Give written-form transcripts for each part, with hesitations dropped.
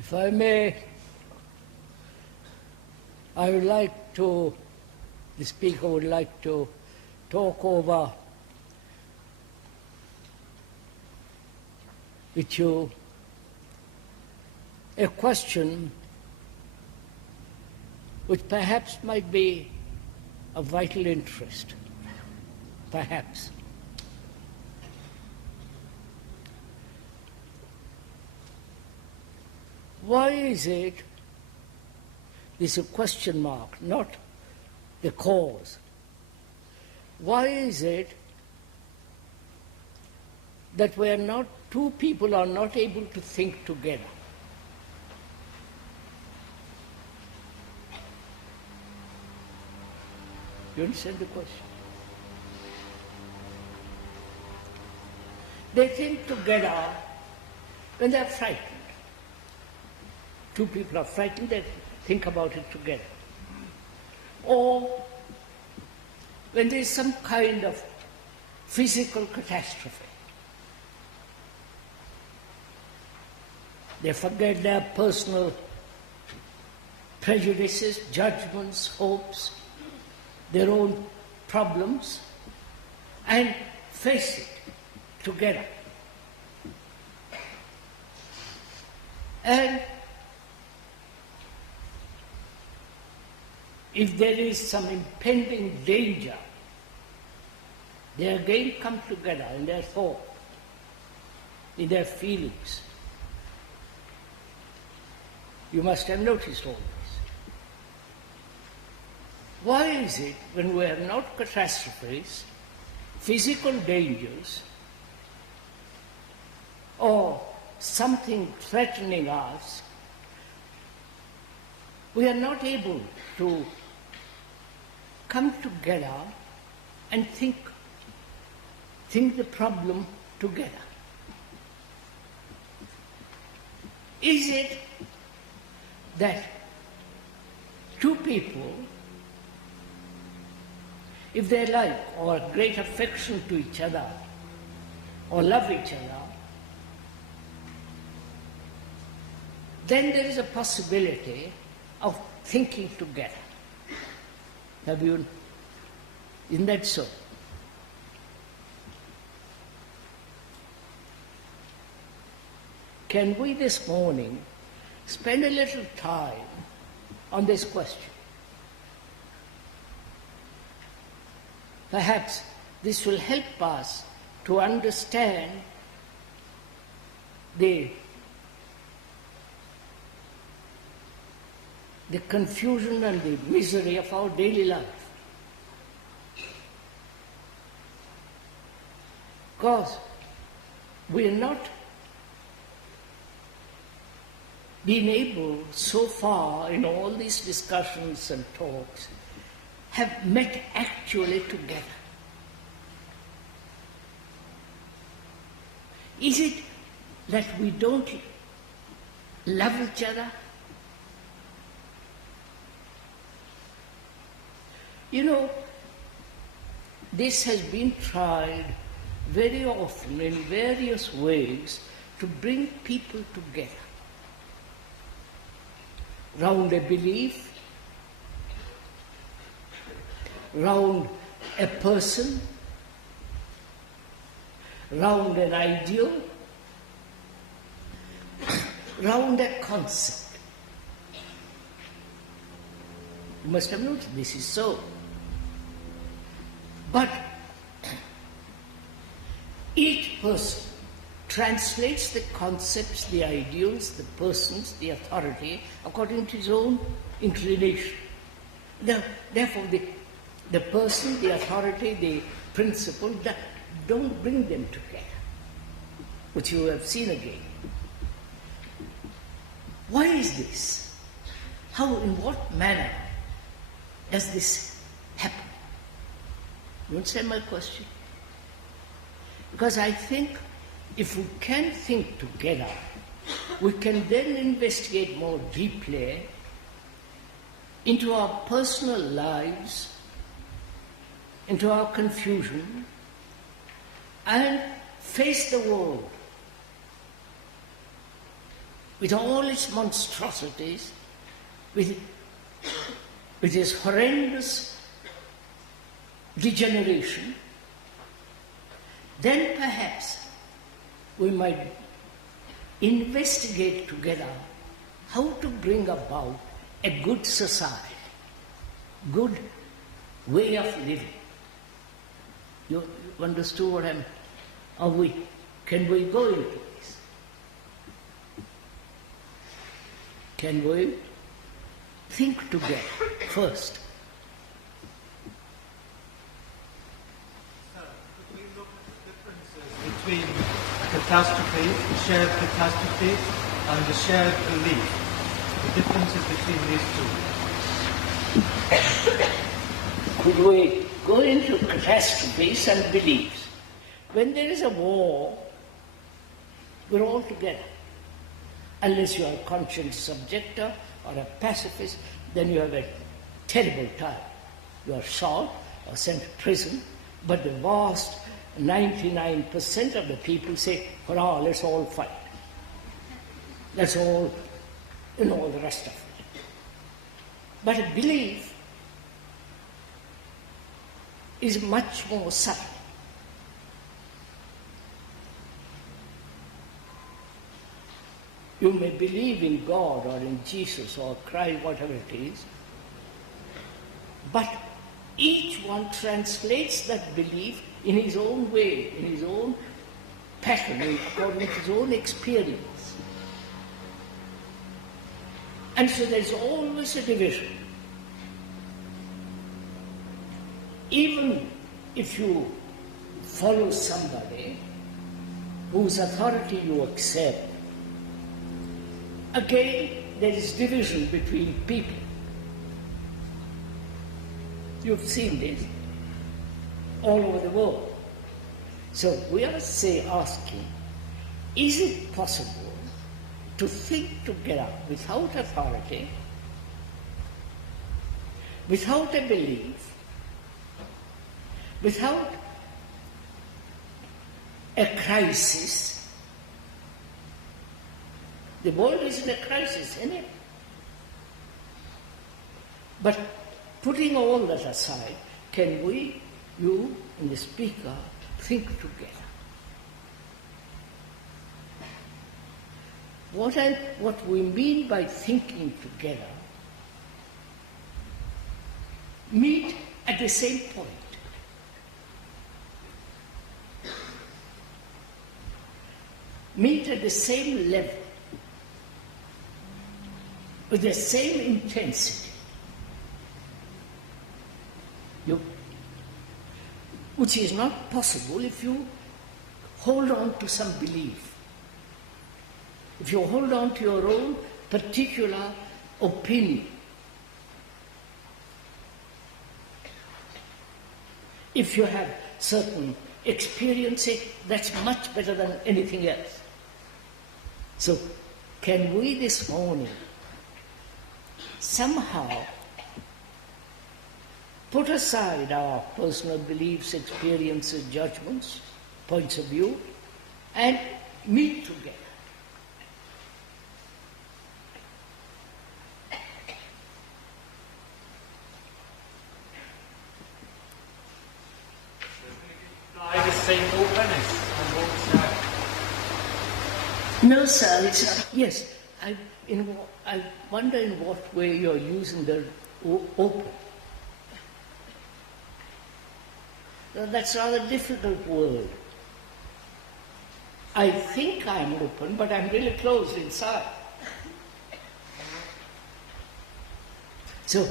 If I may, the speaker would like to talk over with you a question which perhaps might be of vital interest, perhaps. Why is it, this is a question mark, not the cause. Why is it that two people are not able to think together? You understand the question? They think together when they're frightened. Two people are frightened, they think about it together. Or when there is some kind of physical catastrophe. They forget their personal prejudices, judgments, hopes, their own problems, and face it together. And if there is some impending danger, they again come together in their thought, in their feelings. You must have noticed all this. Why is it when we have not catastrophes, physical dangers, or something threatening us, we are not able to come together and think the problem together? Is it that two people, if they like or have great affection to each other or love each other, then there is a possibility of thinking together. Isn't that so? Can we this morning spend a little time on this question? Perhaps this will help us to understand the confusion and the misery of our daily life. Because we are not been able so far in all these discussions and talks have met actually together. Is it that we don't love each other? You know, this has been tried very often in various ways to bring people together round a belief, round a person, round an ideal, round a concept. You must have noticed this is so. But each person translates the concepts, the ideals, the persons, the authority according to his own inclination. Therefore, the person, the authority, the principle, don't bring them together, which you have seen again. Why is this? How, in what manner does this happen? You understand my question? Because I think if we can think together, we can then investigate more deeply into our personal lives, into our confusion, and face the world with all its monstrosities, with its horrendous degeneration, then perhaps we might investigate together how to bring about a good society, good way of living. You understood what can we go into this? Can we think together first? Sir, could we look at the differences between catastrophe, shared catastrophe, and the shared belief? The differences between these two. Could we go into catastrophes and beliefs? When there is a war, we're all together. Unless you are a conscious objector or a pacifist, then you have a terrible time. You are shot or sent to prison, but the vast 99% of the people say, hurrah, let's all fight. That's all, all the rest of it. But a belief is much more subtle. You may believe in God or in Jesus or Christ, whatever it is, but each one translates that belief in his own way, in his own pattern, according to his own experience. And so there's always a division. Even if you follow somebody whose authority you accept, again there is division between people. You've seen this all over the world. So we are asking, is it possible to think together without authority, without a belief, without a crisis? The world is in a crisis, isn't it? But putting all that aside, can we, you and the speaker, think together? What we mean by thinking together, meet at the same point. Meet at the same level, with the same intensity. Which is not possible if you hold on to some belief. If you hold on to your own particular opinion. If you have certain experience, that's much better than anything else. So, can we this morning somehow put aside our personal beliefs, experiences, judgments, points of view, and meet together? The same openness on both sides. No, sir, it's not. Yes, I wonder in what way you're using the open. That's a rather difficult word. I think I'm open, but I'm really closed inside. So,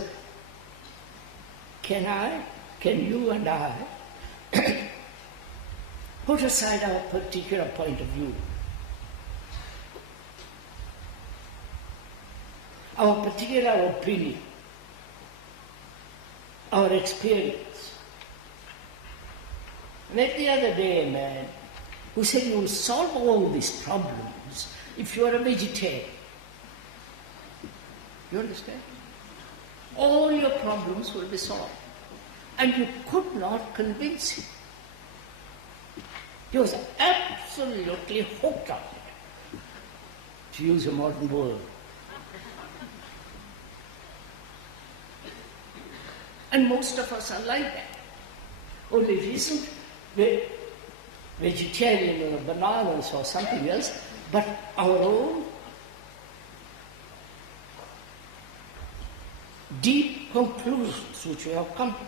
can you and I put aside our particular point of view, our particular opinion, our experience? Met the other day a man who said you will solve all these problems if you are a vegetarian. You understand? All your problems will be solved. And you could not convince him. He was absolutely hooked on it. to use a modern word. And most of us are like that. Only it isn't vegetarian or bananas or something else, but our own deep conclusions which we have come to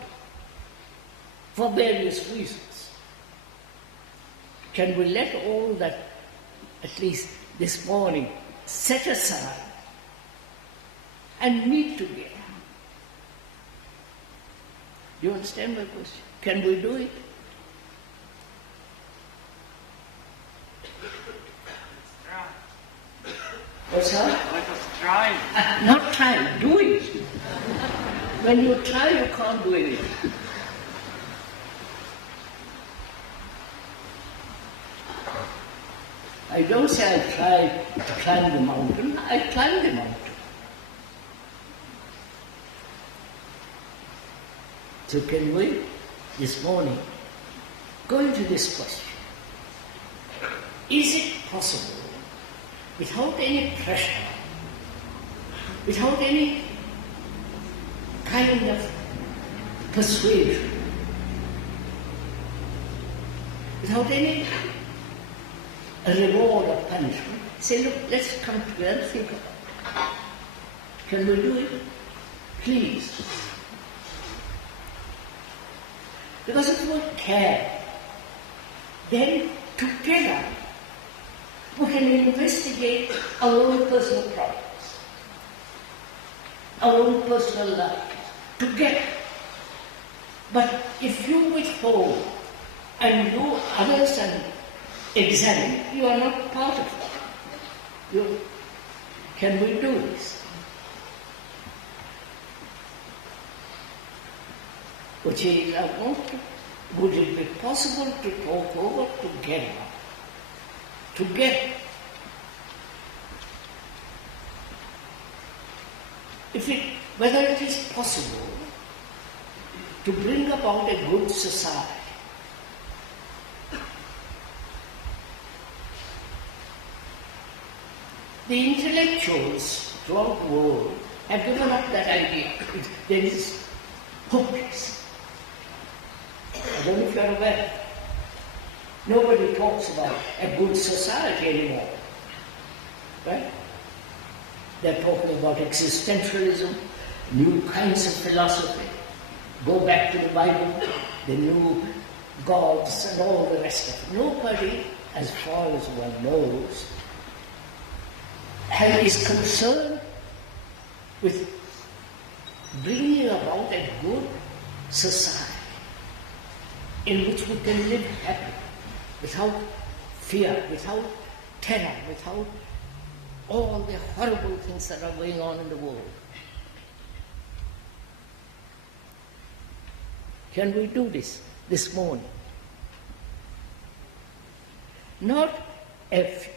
for various reasons. Can we let all that, at least this morning, set aside and meet together? Do you understand my question? Can we do it? What's that? Let us try. Not try, do it. When you try, you can't do anything. I don't say I try to climb the mountain, I climb the mountain. So can we, this morning, go into this question. Is it possible, without any pressure, without any kind of persuasion, without any reward or punishment, say, look, let's come together and think about it. Can we do it? Please. Because if we care, then together we can investigate our own personal problems, our own personal lives, together. But if you withhold and you others and examine, you are not part of that. Can we do this? Which is, would it be possible to talk over together? Whether it is possible to bring about a good society. The intellectuals throughout the world have given up that idea. There is hopeless. I don't know if you're aware. Nobody talks about a good society anymore. Right? They're talking about existentialism, new kinds of philosophy, go back to the Bible, the new gods and all the rest of it. Nobody, as far as one knows, is concerned with bringing about a good society in which we can live happily, without fear, without terror, without all the horrible things that are going on in the world. Can we do this morning? Not a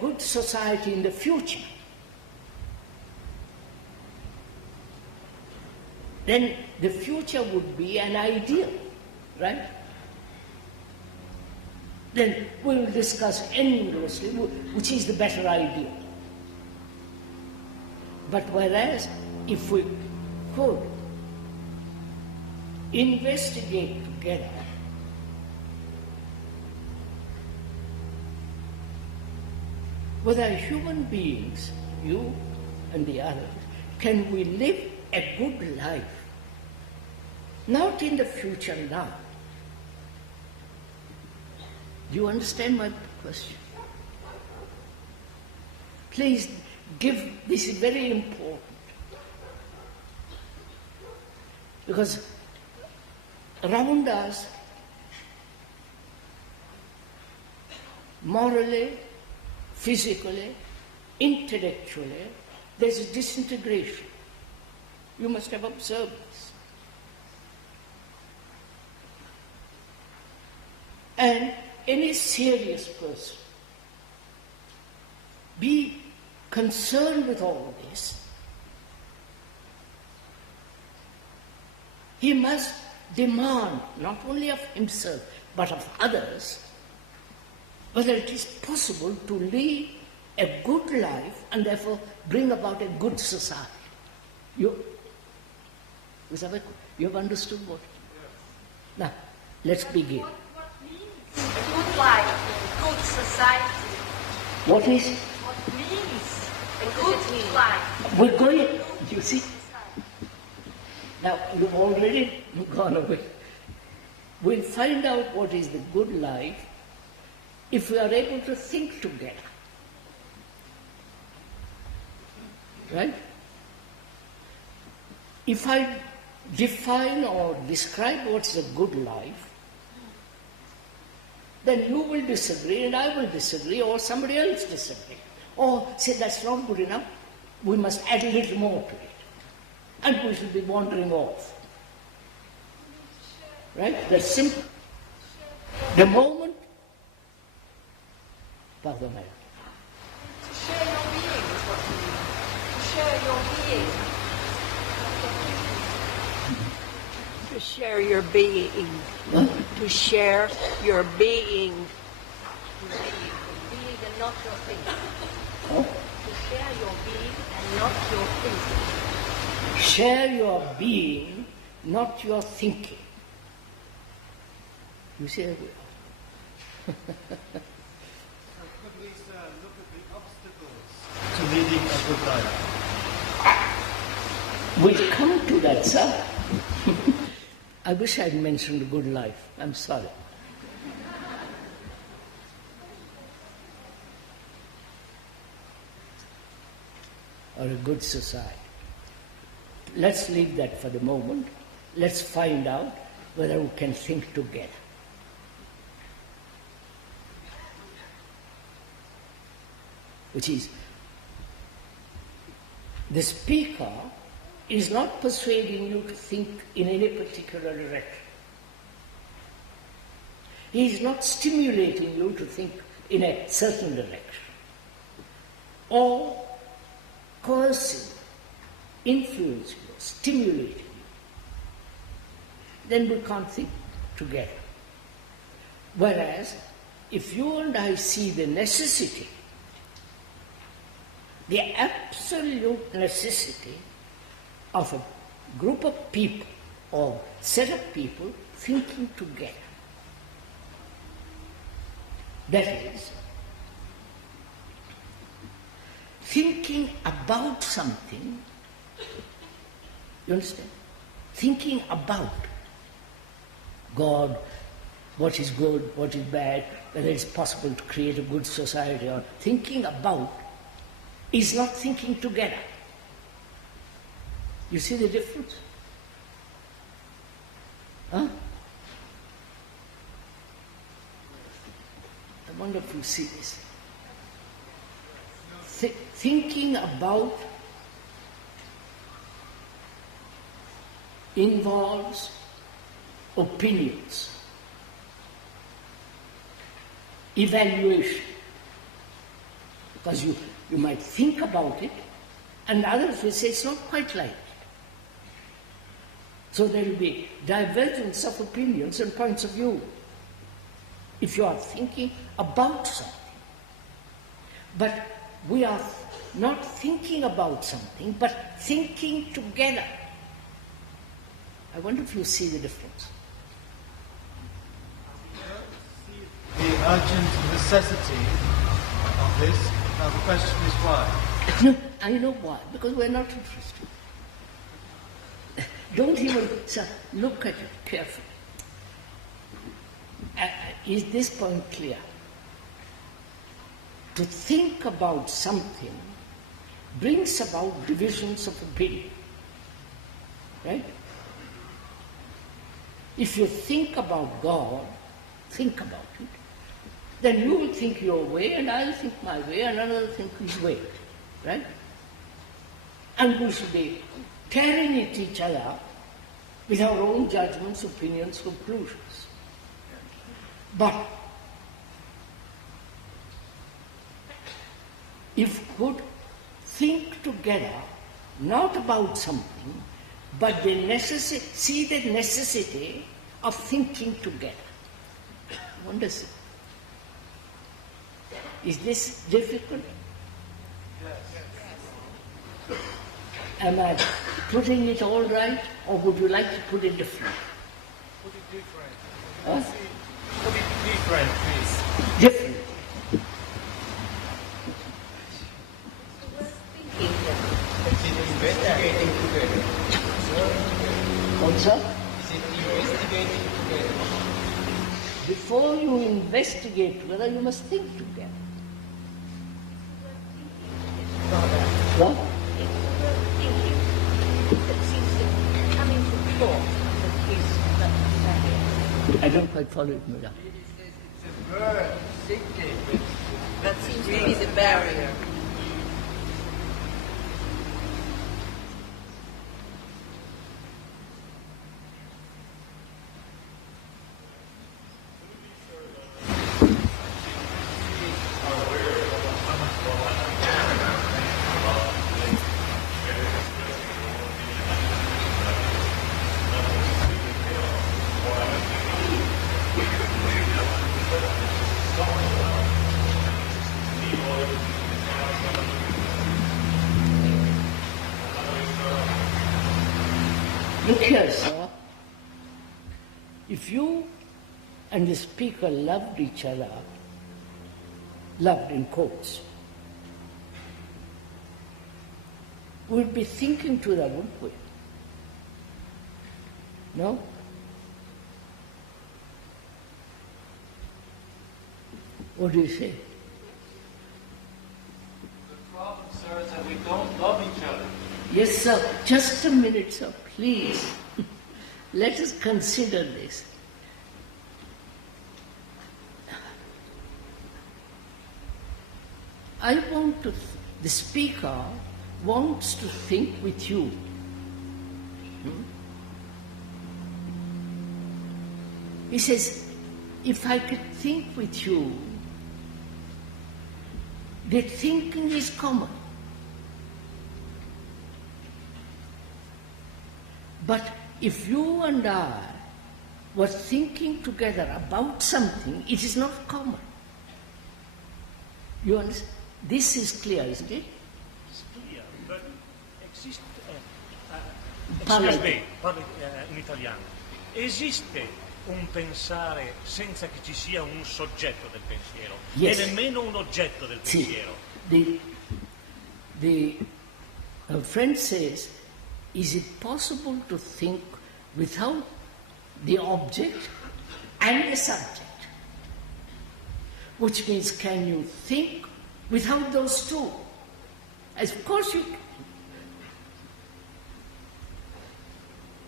good society in the future. Then the future would be an ideal, right? Then we will discuss endlessly which is the better ideal. But whereas if we could investigate together whether human beings, you and the others, can we live a good life? Not in the future now. Do you understand my question? Please this is very important. Because around us, morally, physically, intellectually, there's a disintegration. You must have observed this. And any serious person be concerned with all this. He must demand, not only of himself, but of others, whether it is possible to lead a good life and therefore bring about a good society. You have understood what? Now, let's begin. What means a good life, a good society? What is? What means a good life? We're going, you see? Now, you've already gone away. We'll find out what is the good life if we are able to think together. Right? If I define or describe what's a good life, then you will disagree and I will disagree, or somebody else disagree. Or say that's not good enough, we must add a little more to it. And we should be wandering off. Right? That's simple. The moment, Father Mary. To share your being is what you mean. To share your being. To share your being. To share your being. Being and not your thinking. To share your being and not your thinking. Share your being, not your thinking. You see that? So could we, sir, look at the obstacles to leading a good life? We'll come to that, sir. I wish I'd mentioned a good life. I'm sorry. Or a good society. Let's leave that for the moment. Let's find out whether we can think together. Which is, the speaker is not persuading you to think in any particular direction. He is not stimulating you to think in a certain direction, or coercing, influencing you, stimulating you. Then we can't think together. Whereas, if you and I see the necessity, the absolute necessity of a group of people or set of people thinking together. That is, thinking about something, you understand? Thinking about God, what is good, what is bad, whether it's possible to create a good society, or thinking about is not thinking together. You see the difference? Huh? I wonder if you see this. Thinking about involves opinions, evaluation, because you might think about it, and others will say it's not quite like it. So there will be divergence of opinions and points of view if you are thinking about something. But we are not thinking about something, but thinking together. I wonder if you see the difference. The urgent necessity of this. Now the question is why? I know why. Because we're not interested. Don't even look at it carefully. Is this point clear? To think about something brings about divisions of opinion. Right? If you think about God, think about it, then you will think your way, and I'll think my way, and another think his way. Right? And we should be tearing at each other with our own judgments, opinions, conclusions. But if we could think together, not about something, but see the necessity of thinking together. Wonder, is this difficult? Am I putting it all right, or would you like to put it different? Put it different. Huh? Put it different, please. Different. Investigating together. What's up? Is it investigating together? Before you investigate together, you must think together. What? It's the word thinking that seems to be coming to thought that is that I don't quite follow it, Mula. It's a verb, thinking. that seems to be the barrier. Look here, sir. If you and the speaker loved each other, loved in quotes, we'd be thinking to that, wouldn't we? No? What do you say? The problem, sir, is that we don't love each other. Yes, sir. Just a minute, sir, please. Let us consider this. I want to, the speaker wants to think with you. He says, if I could think with you, the thinking is common. But if you and I were thinking together about something, it is not common. You understand? This is clear, isn't it? It's clear, but existe, Parla. excuse me, parlo in italiano. Esiste un pensare senza che ci sia un soggetto del pensiero Yes. e nemmeno un oggetto del See, pensiero. our friend says, is it possible to think without the object and the subject? Which means, can you think without those two? As of course you can.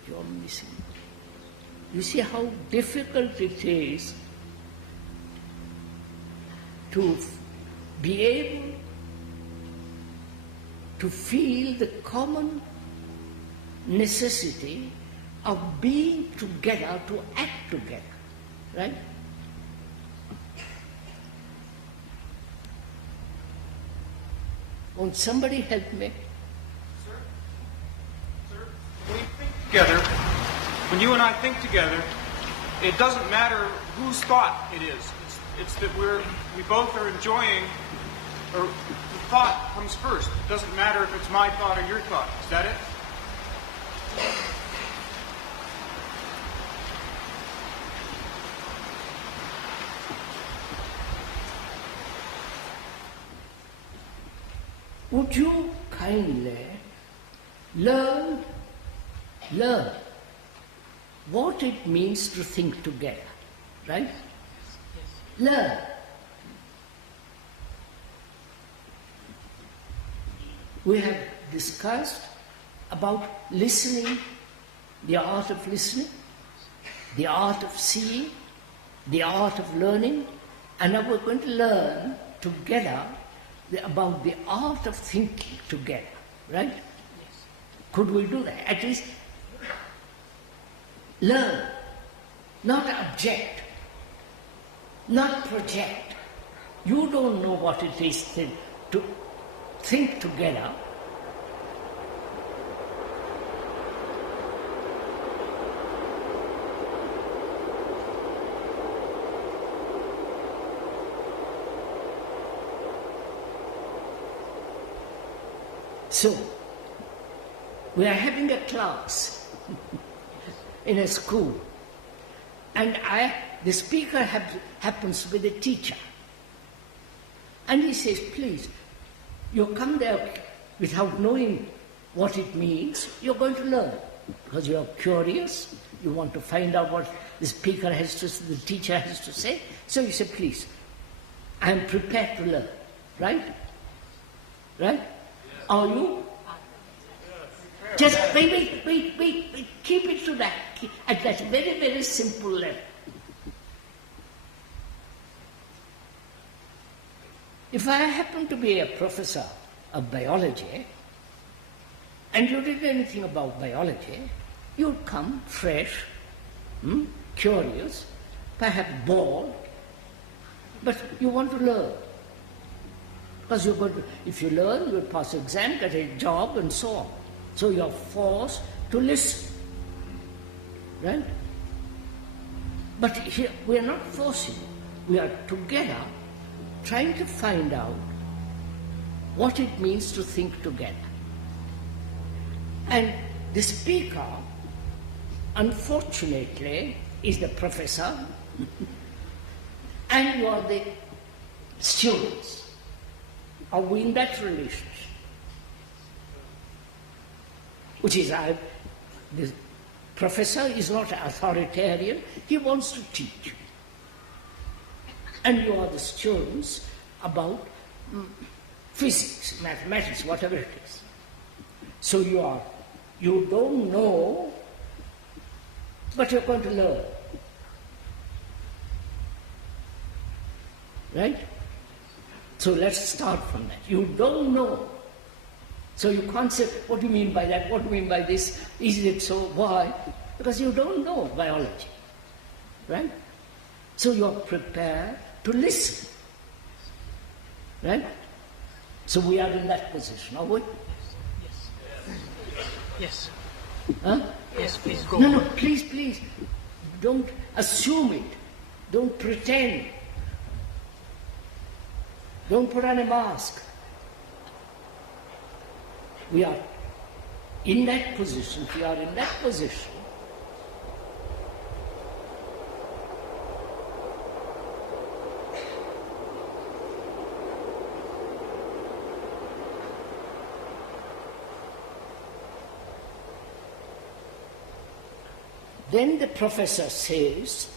You're missing. You see how difficult it is to be able to feel the common necessity of being together, to act together, right? Won't somebody help me? Sir, when we think together, when you and I think together, it doesn't matter whose thought it is. It's that we both are enjoying, or the thought comes first. It doesn't matter if it's my thought or your thought. Is that it? Would you kindly learn what it means to think together, right? Learn. We have discussed about listening, the art of listening, the art of seeing, the art of learning, and now we're going to learn together about the art of thinking together, right? Yes. Could we do that? At least learn, not object, not project. You don't know what it is to think together. So, we are having a class in a school, and the speaker happens to be the teacher. And he says, please, you come there without knowing what it means, you're going to learn. Because you're curious, you want to find out what the speaker has to say, the teacher has to say. So you say, please, I'm prepared to learn. Right? Right? Are you? Just wait, keep it to that, at that very, very simple level. If I happen to be a professor of biology, and you didn't know anything about biology, you'd come fresh, curious, perhaps bored, but you want to learn. Because you're going to, if you learn, you'll pass the exam, get a job, and so on. So you're forced to listen. Right? But here, we are not forcing. We are together trying to find out what it means to think together. And the speaker, unfortunately, is the professor, and you are the students. Are we in that relationship? Which is, the professor is not authoritarian, he wants to teach. And you are the students about physics, mathematics, whatever it is. So you don't know, but you're going to learn. Right? So let's start from that. You don't know. So you can't say, what do you mean by that? What do you mean by this? Is it so? Why? Because you don't know biology. Right? So you're prepared to listen. Right? So we are in that position, are we? Yes. Huh? Yes, please go. No, please. Don't assume it. Don't pretend. Don't put on a mask. We are in that position. We are in that position. Then the professor says,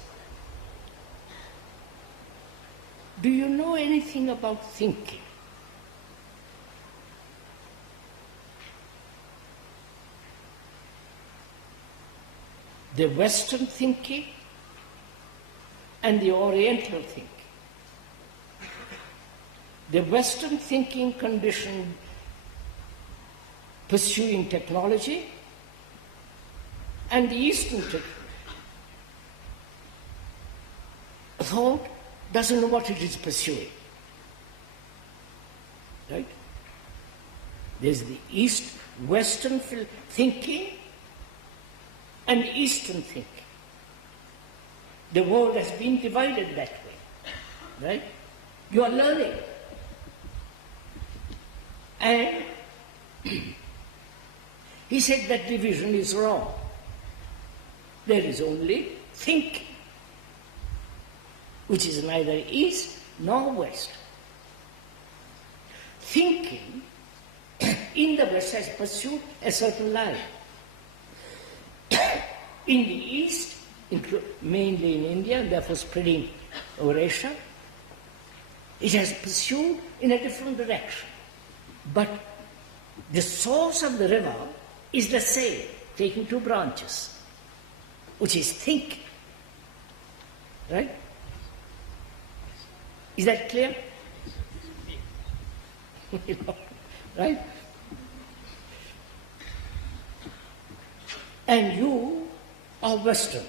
do you know anything about thinking? The Western thinking and the Oriental thinking. The Western thinking conditioned pursuing technology, and the Eastern thought doesn't know what it is pursuing. Right? There's the Western thinking and Eastern thinking. The world has been divided that way. Right? You are learning. And he said that division is wrong. There is only thinking, which is neither East nor West. Thinking in the West has pursued a certain line. In the East, mainly in India, and therefore spreading over Asia, it has pursued in a different direction. But the source of the river is the same, taking two branches, which is thinking. Right? Is that clear? Right? And you are Western.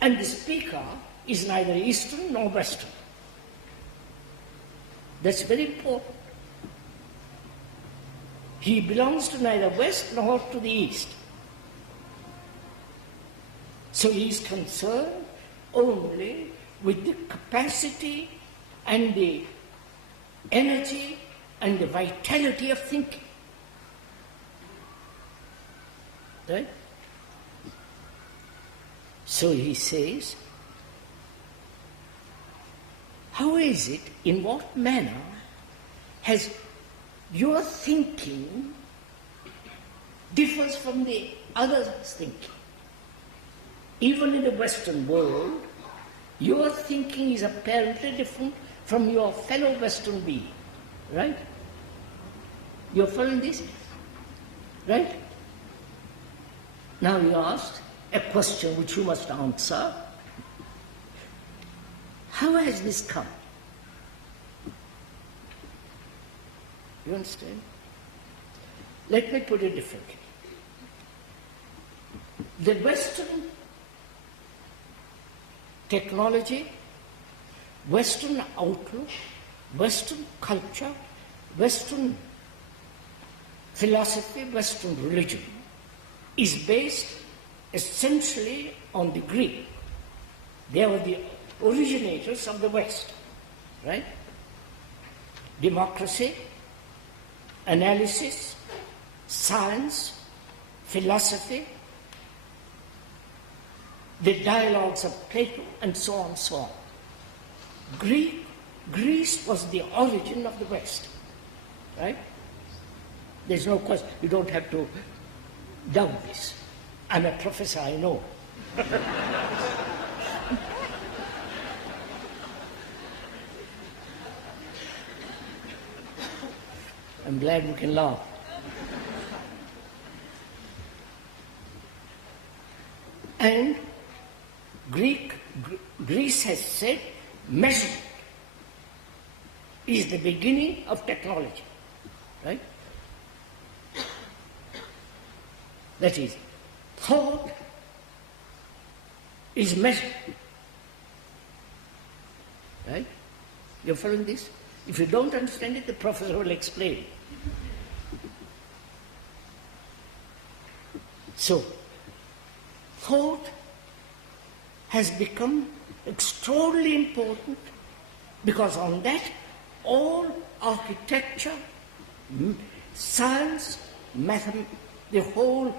And the speaker is neither Eastern nor Western. That's very important. He belongs to neither West nor to the East. So he is concerned only with the capacity and the energy and the vitality of thinking. Right? So he says, how is it, in what manner has your thinking differs from the other's thinking? Even in the Western world, your thinking is apparently different from your fellow Western being, right? You're following this? Right? Now you asked a question which you must answer. How has this come? You understand? Let me put it differently. The Western technology, Western outlook, Western culture, Western philosophy, Western religion is based essentially on the Greek. They were the originators of the West, right? Democracy, analysis, science, philosophy, the dialogues of Plato, and so on and so on. Greece was the origin of the West, right? There's no question, you don't have to doubt this. I'm a professor, I know. I'm glad you can laugh. And Greece has said measurement is the beginning of technology, right? That is, thought is measured, right? You're following this? If you don't understand it, the professor will explain. So, thought has become extraordinarily important because on that all architecture, science, mathematics, the whole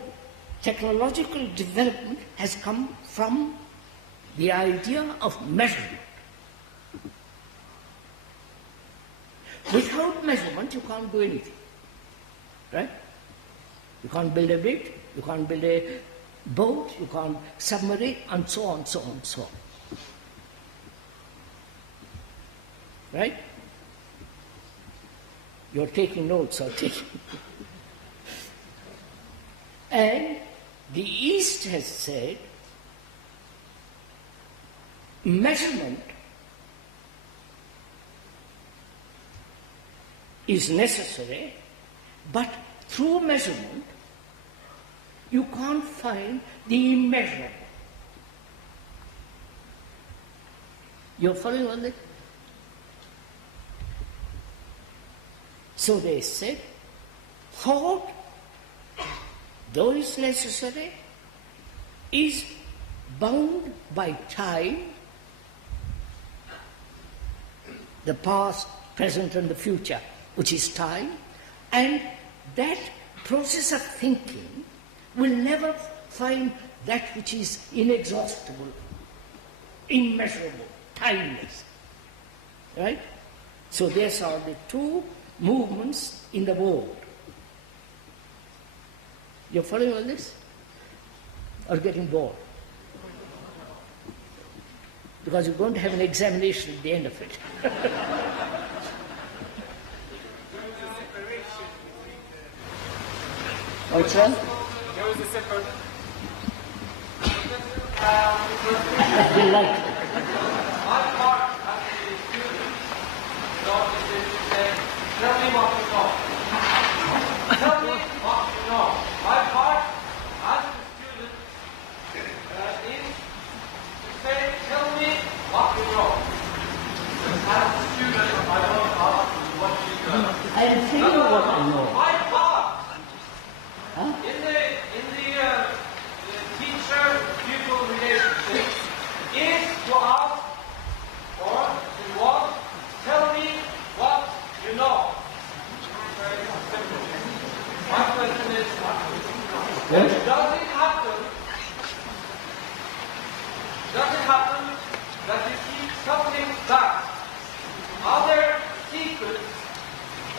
technological development has come from the idea of measurement. Without measurement, you can't do anything, right? You can't build a bridge, you can't build a boat, you can't submarine, and so on, so on, so on. Right? You're taking notes, or taking... And the East has said measurement is necessary, but through measurement you can't find the immeasurable. You're following on that? So they said, thought, though it's necessary, is bound by time, the past, present, and the future, which is time, and that process of thinking will never find that which is inexhaustible, immeasurable, timeless. Right? So these are the two movements in the world. You're following all this? Or getting bored? Because you're going to have an examination at the end of it. What's that? There was a separate. That's delightful. My part as a student, is to say, tell me what you know. Tell me what you know. My part as a student is to say, tell me what you know. As a student, I don't ask you what you know. I am telling you what I know. My part Huh? in the teacher-pupil relationship is to ask or to want, tell me what you know. What? Does it happen that you keep something back? Are there secrets,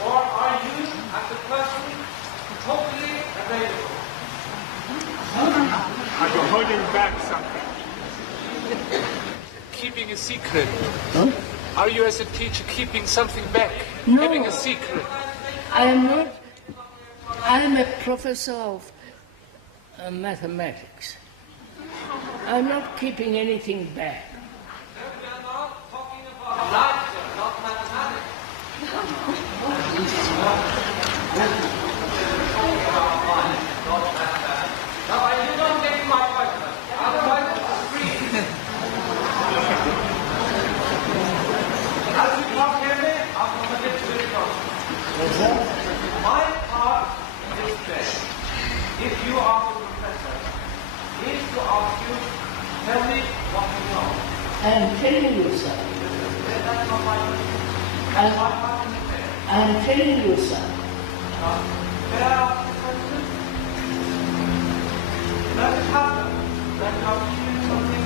or are you, as a person, totally available? Are you holding back something? Keeping a secret. Huh? Are you as a teacher keeping something back? No. Having a secret? I am not. I am a professor of mathematics. I'm not keeping anything back. We are not talking about life, not mathematics. Now, you don't get my question. Otherwise, it's free. As you talk here, I'm going to get to it now. My part is this. If you are the professor, is to ask you, tell me what you know. I am telling you, sir. That's not my question. I My part is there. am telling you, sir. May I ask you a question? Does it happen that you are keeping something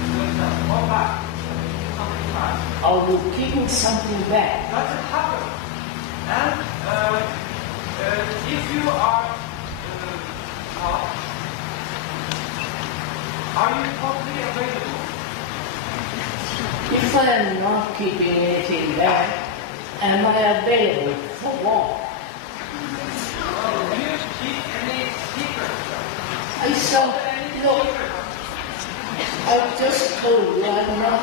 to yourself or back? Something back. Are you keeping something back? Does it happen? And if you are you totally available? If I am not keeping anything back, am I available for what? Do you keep any secrets? I saw, look, I've just told you I'm not.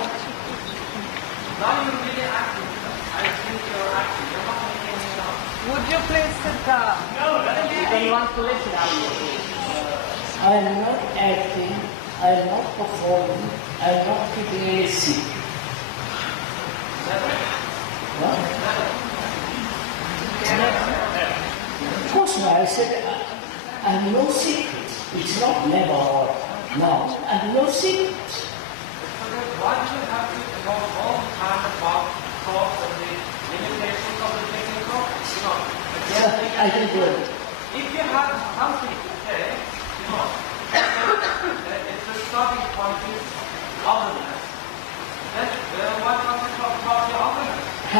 Now you're really acting. I think you're acting. You're not making any sound. Would you please sit down? No, we want to listen to you. I am not acting, I am not performing, I am not keeping any secret. What? Of course not. I said I have no secrets. It's not never or now. I have no secrets. Why do you have to talk all the time about thoughts and the limitations of the technical? I can do it. If you have something to say, it's the starting point is otherness. Then why not talk about the otherness? I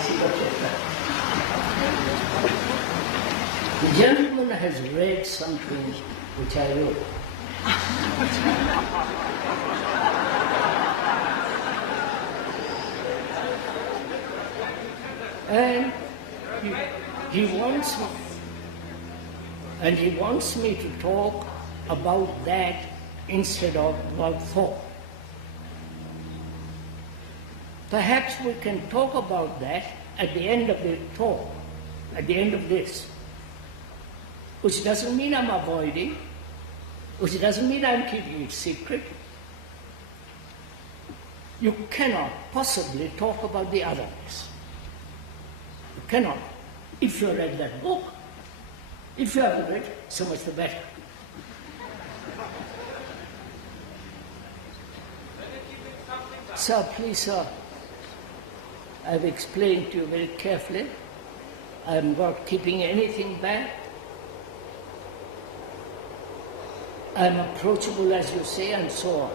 see what you're saying. The gentleman has read something which I wrote. And he wants me to talk about that instead of about thought. Perhaps we can talk about that at the end of the talk, at the end of this. Which doesn't mean I'm avoiding, which doesn't mean I'm keeping it secret. You cannot possibly talk about the otherness. You cannot. If you read that book, if you haven't read, so much the better. Sir, please, sir, I've explained to you very carefully. I'm not keeping anything back. I'm approachable, as you say, and so on.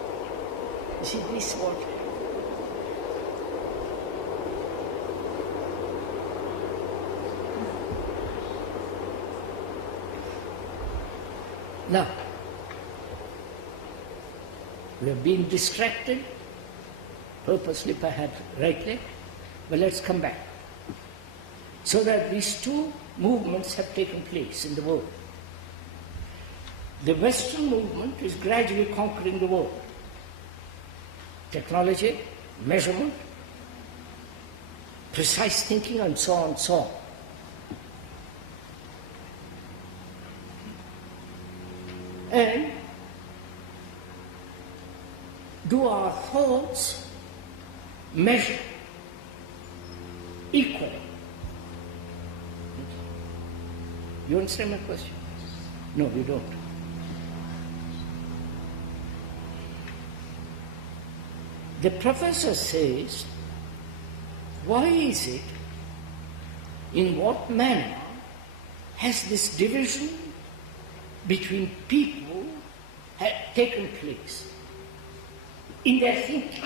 You see, this what? Now, we have been distracted, purposely, perhaps rightly, but let's come back. So that these two movements have taken place in the world. The Western movement is gradually conquering the world. Technology, measurement, precise thinking, and so on and so on. And do our thoughts measure equal? You understand my question? No, you don't. The professor says, why is it, in what manner has this division between people have taken place in their thinking.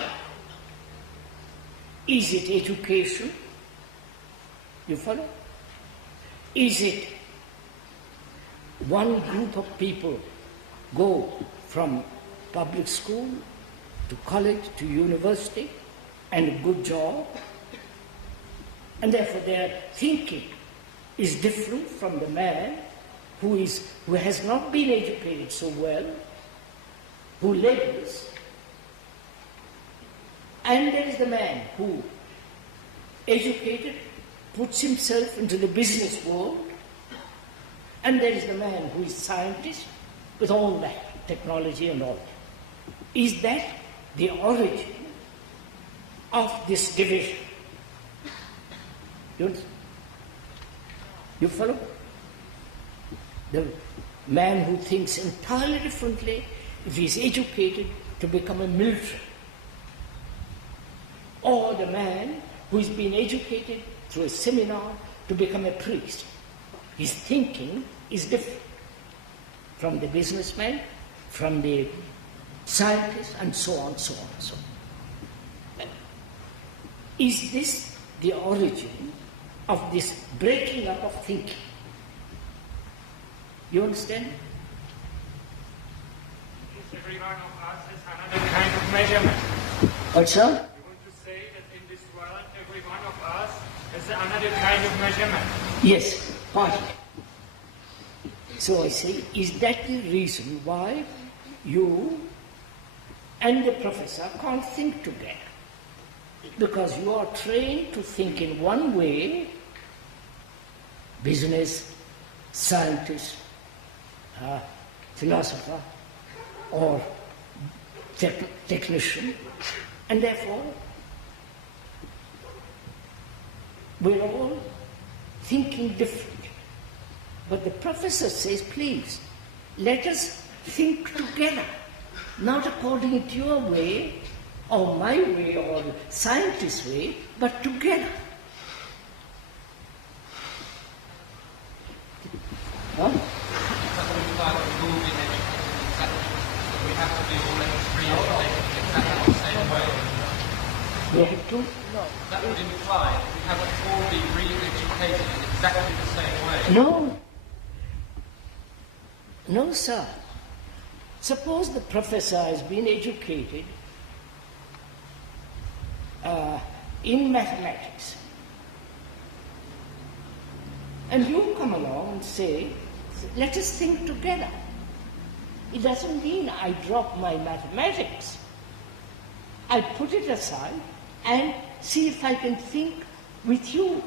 Is it education? You follow? Is it one group of people go from public school to college to university and a good job, and therefore their thinking is different from the man who has not been educated so well, who labors, and there is the man who, educated, puts himself into the business world, and there is the man who is scientist with all that, technology and all that. Is that the origin of this division? You follow? The man who thinks entirely differently, if he is educated, to become a military. Or the man who has been educated through a seminar to become a priest. His thinking is different from the businessman, from the scientist, and so on, so on, so on. Is this the origin of this breaking up of thinking? You understand? Every one of us is another kind of measurement. What's up? You want to say that in this world, every one of us is another kind of measurement? Yes, partly. So I say, is that the reason why you and the professor can't think together? Because you are trained to think in one way, business, scientist, philosopher, or technician, and therefore we're all thinking differently. But the professor says, please, let us think together, not according to your way, or my way, or the scientist's way, but together. Huh? We have to be all re-educated exactly the same way. We have to? That would imply we have to all be re-educated in exactly the same way. No. No, sir. Suppose the professor has been educated in mathematics, and you come along and say, let us think together. It doesn't mean I drop my mathematics. I put it aside and see if I can think with you.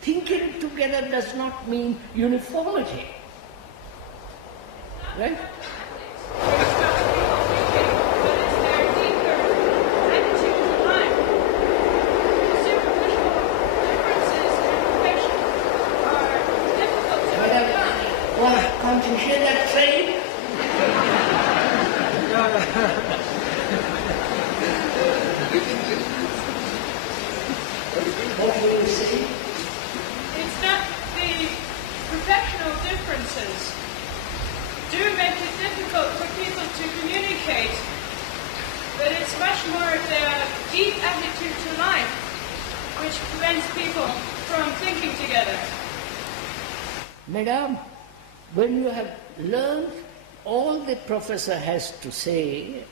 Thinking together does not mean uniformity. Right? Well, can't you hear that train? What will you say? It's that the professional differences do make it difficult for people to communicate, but it's much more the deep attitude to life which prevents people from thinking together. Madam, when you have learned all the professor has to say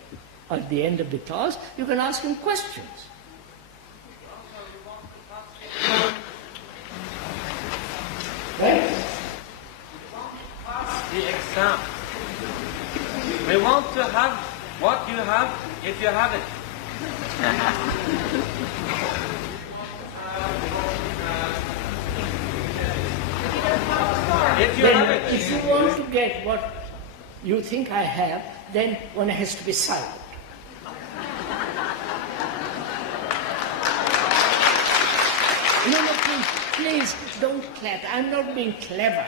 at the end of the class, you can ask him questions. Right? Pass the exam. We want to have what you have if you have it. If you have it. If you want to get what you think I have, then one has to be silent. No, please, don't clap. I'm not being clever.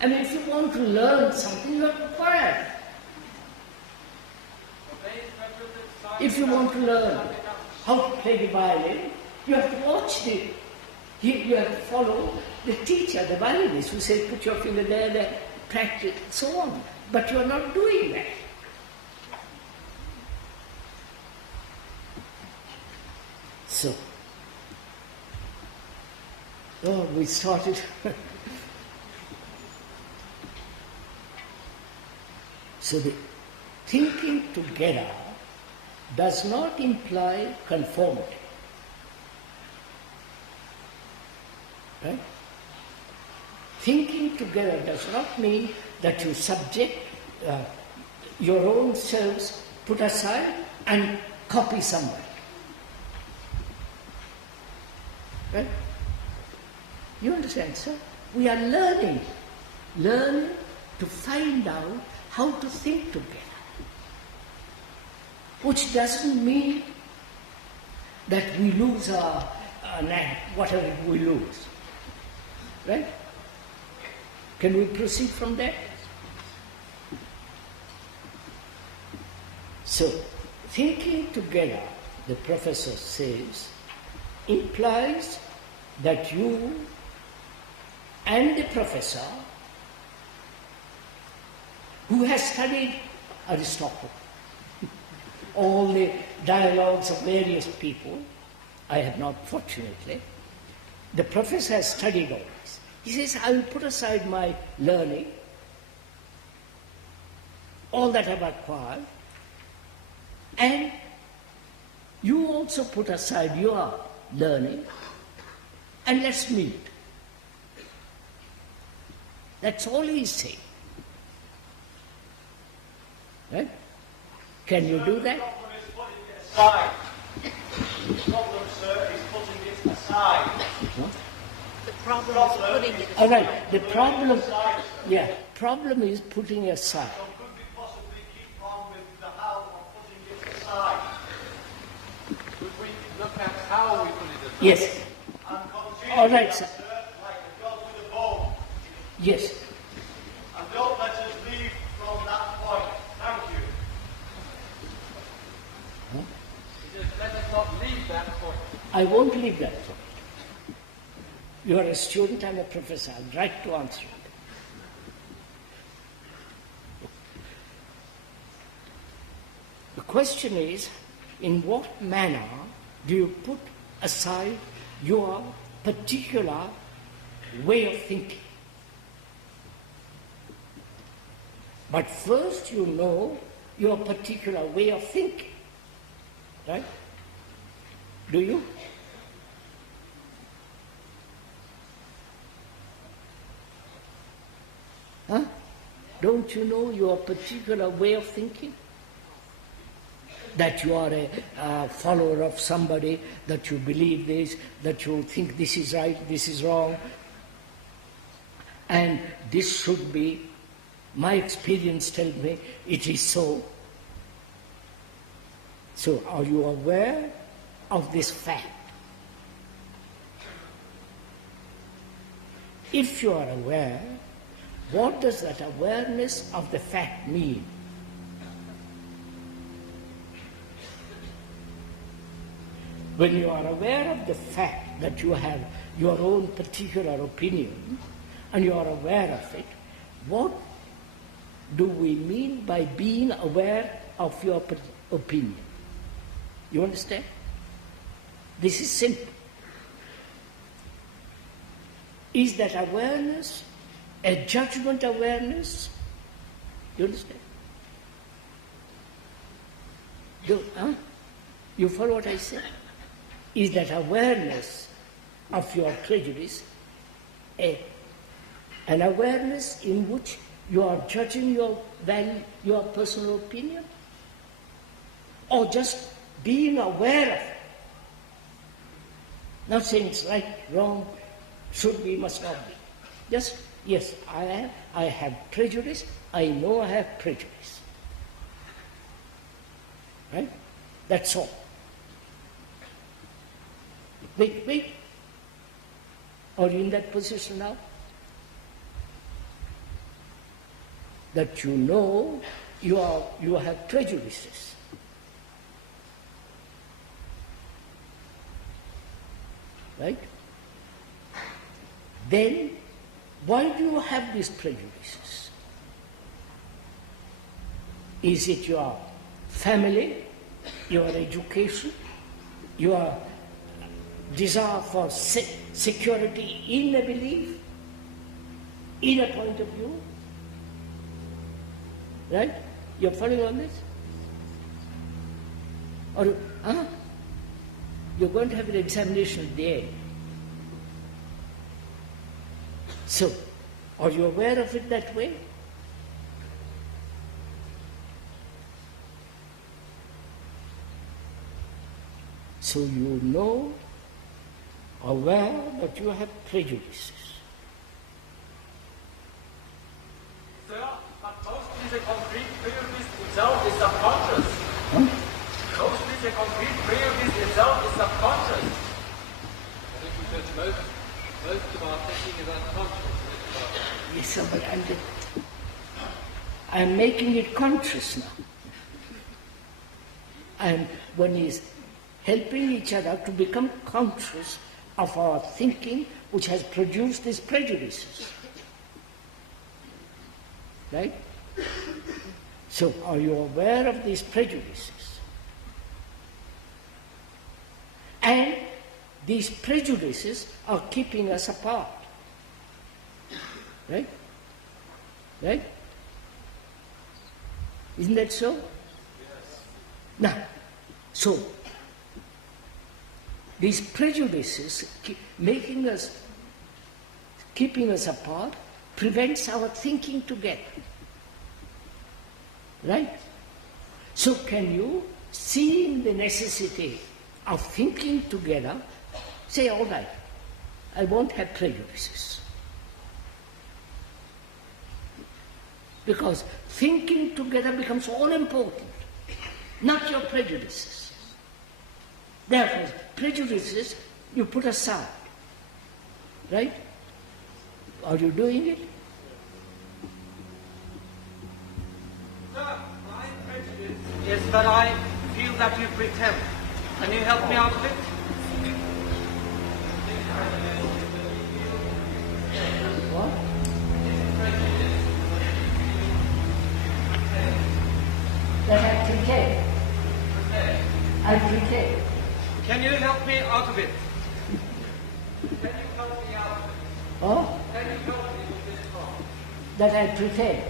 I mean, if you want to learn something, you have to quiet. If you want to learn how to play the violin, you have to watch the You have to follow the teacher, the violinist, who says put your finger there, practice, so on. But you are not doing that. So, we started. So the thinking together does not imply conformity. Right? Thinking together does not mean that you subject your own selves, put aside and copy somebody. Right? You understand, sir? We are learning to find out how to think together. Which doesn't mean that we lose our whatever we lose. Right? Can we proceed from there? So, thinking together, the professor says, implies that you and the professor, who has studied Aristotle, all the dialogues of various people, I have not, fortunately, the professor has studied all this. He says, I will put aside my learning, all that I've acquired, and you also put aside your learning, and let's meet. That's all he's saying. Right? Can you do that? The problem, sir, is putting it aside. The problem is putting it aside. All right, the problem is putting it aside. So could we possibly keep on with the how of putting it aside? Could we look at how we put it aside? Yes. And continue, All right, sir. sir, like a dog with a bone. Yes. And don't let us leave from that point. Thank you. Just let us not leave that point. I won't leave that point. You are a student, I'm a professor. I'll right to answer it. The question is, in what manner do you put aside your particular way of thinking? But first you know your particular way of thinking. Right? Do you? Huh? Don't you know your particular way of thinking? That you are a follower of somebody, that you believe this, that you think this is right, this is wrong, and this should be, my experience tells me it is so. So are you aware of this fact? If you are aware, what does that awareness of the fact mean? When you are aware of the fact that you have your own particular opinion and you are aware of it, what do we mean by being aware of your opinion? You understand? This is simple. Is that awareness a judgment awareness? You understand? You follow what I say? Is that awareness of your prejudice an awareness in which you are judging your value, your personal opinion? Or just being aware of it? Not saying it's right, wrong, should be, must not be. Just, yes, I have prejudice, I know I have prejudice. Right? That's all. Wait. Are you in that position now? That you know you have prejudices. Right? then why do you have these prejudices? Is it your family, your education, your desire for security in a belief, in a point of view? Right? You're following on this? Or, you're going to have an examination at the end. So, are you aware of it that way? So you know, aware that you have prejudices. Sir, but mostly the concrete prejudice itself is subconscious. Mostly the concrete prejudice itself is subconscious. I think we judge most of our thinking is unconscious. Yes, sir, but I'm making it conscious now. And one is helping each other to become conscious of our thinking which has produced these prejudices. Right? So, are you aware of these prejudices? And these prejudices are keeping us apart. Right? Right? Isn't that so? Yes. Now, so, these prejudices keeping us apart, prevents our thinking together. Right? So can you, seeing the necessity of thinking together, say, all right, I won't have prejudices. Because thinking together becomes all important, not your prejudices. Therefore, prejudices you put aside. Right? Are you doing it? Sir, my prejudice is that I feel that you pretend. Can you help me out of it? What? That I pretend. I pretend. Can you help me out of it? Can you help me out of it? Oh? Can you help me with this thought? That I pretend.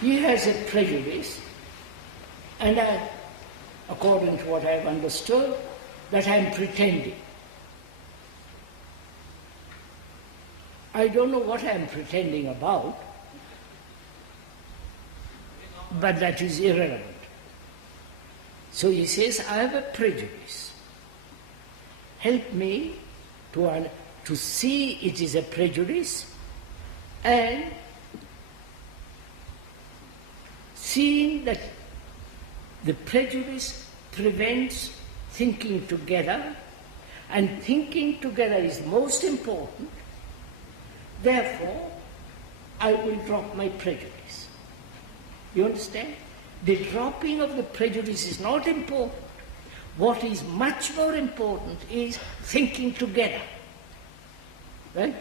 He has a prejudice, and I, according to what I have understood, that I am pretending. I don't know what I am pretending about, but that is irrelevant. So he says, I have a prejudice. Help me to see it is a prejudice, and seeing that the prejudice prevents thinking together, and thinking together is most important, therefore I will drop my prejudice. You understand? The dropping of the prejudice is not important. What is much more important is thinking together. Right?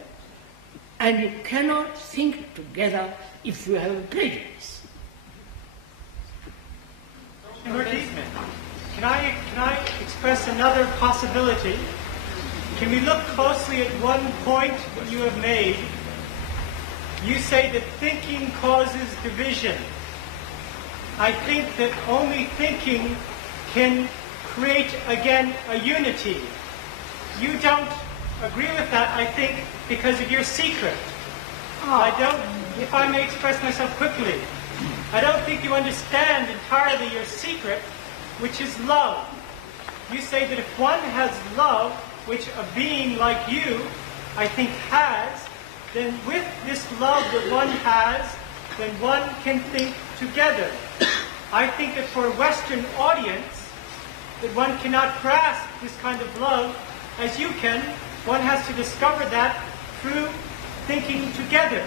And you cannot think together if you have a prejudice. Murti, can I express another possibility? Can we look closely at one point that you have made? You say that thinking causes division. I think that only thinking can create again a unity. You don't agree with that, I think, because of your secret. I don't, if I may express myself quickly, I don't think you understand entirely your secret, which is love. You say that if one has love, which a being like you, I think, has, then with this love that one has, then one can think together. I think that for a Western audience, that one cannot grasp this kind of love as you can. One has to discover that through thinking together.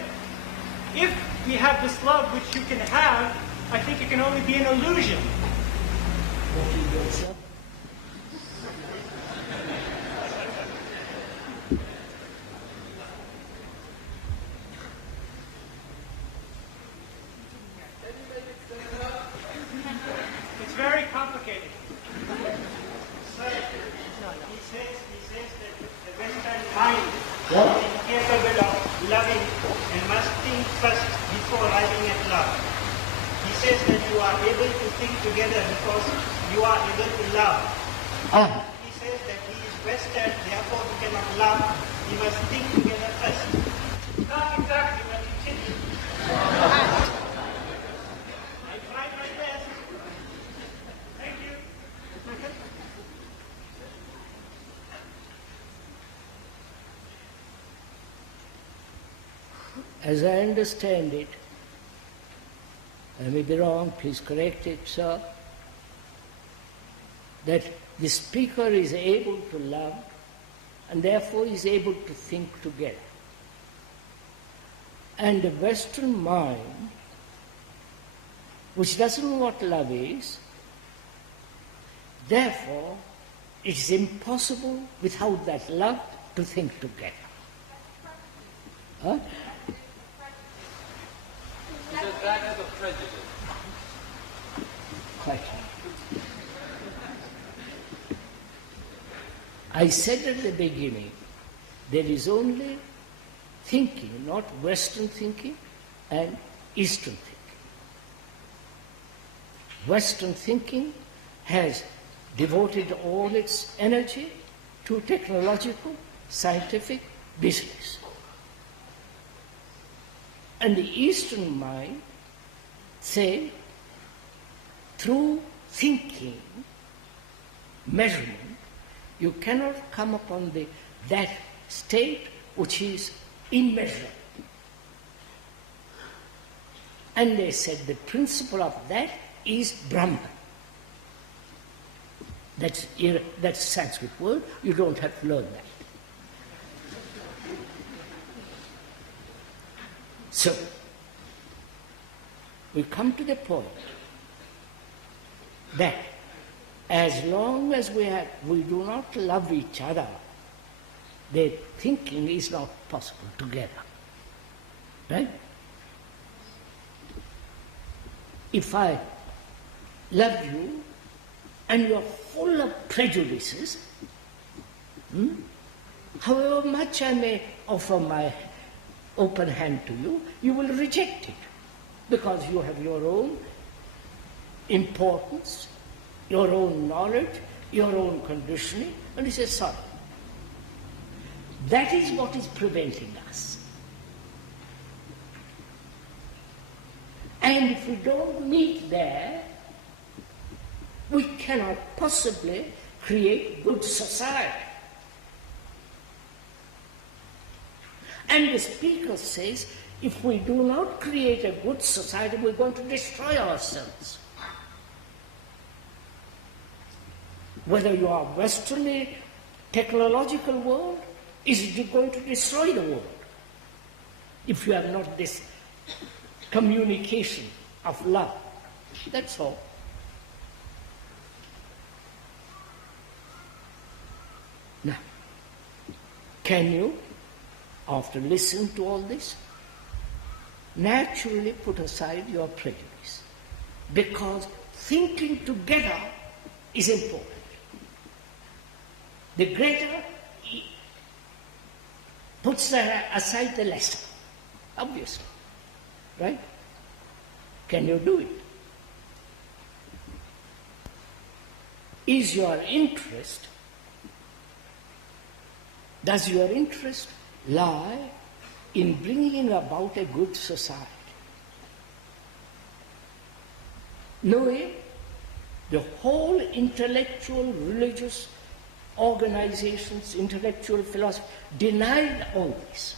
If we have this love which you can have, I think it can only be an illusion. It's very complicated. So, he says that the Western mind is incapable of loving and must think first before arriving at love. He says that you are able to think together because you are able to love. He says that he is Western, therefore he cannot love. He must think together first. Not exactly what he said. I tried my best. Thank you. As I understand it, I may be wrong, please correct it, sir, that the speaker is able to love and therefore is able to think together. And the Western mind, which doesn't know what love is, therefore it is impossible without that love to think together. Huh? He says that is a prejudice. Quite. I said at the beginning, there is only thinking, not Western thinking and Eastern thinking. Western thinking has devoted all its energy to technological, scientific business. And the Eastern mind say, through thinking, measurement, you cannot come upon that state which is immeasurable. And they said the principle of that is Brahman. That's a Sanskrit word, you don't have to learn that. So, we come to the point that as long as we do not love each other, the thinking is not possible together. Right? If I love you and you are full of prejudices, however much I may offer my open hand to you, you will reject it because you have your own importance, your own knowledge, your own conditioning, and he says, sorry. That is what is preventing us. And if we don't meet there, we cannot possibly create good society. And the speaker says, if we do not create a good society, we're going to destroy ourselves. Whether you are Westernly technological world, is it going to destroy the world? If you have not this communication of love. That's all. Now, can you, after listening to all this, naturally put aside your prejudice? Because thinking together is important. The greater puts aside the lesser, obviously. Right? Can you do it? Is your interest, does your interest lie in bringing about a good society? Knowing the whole intellectual, religious organizations, intellectual philosophy denied all this.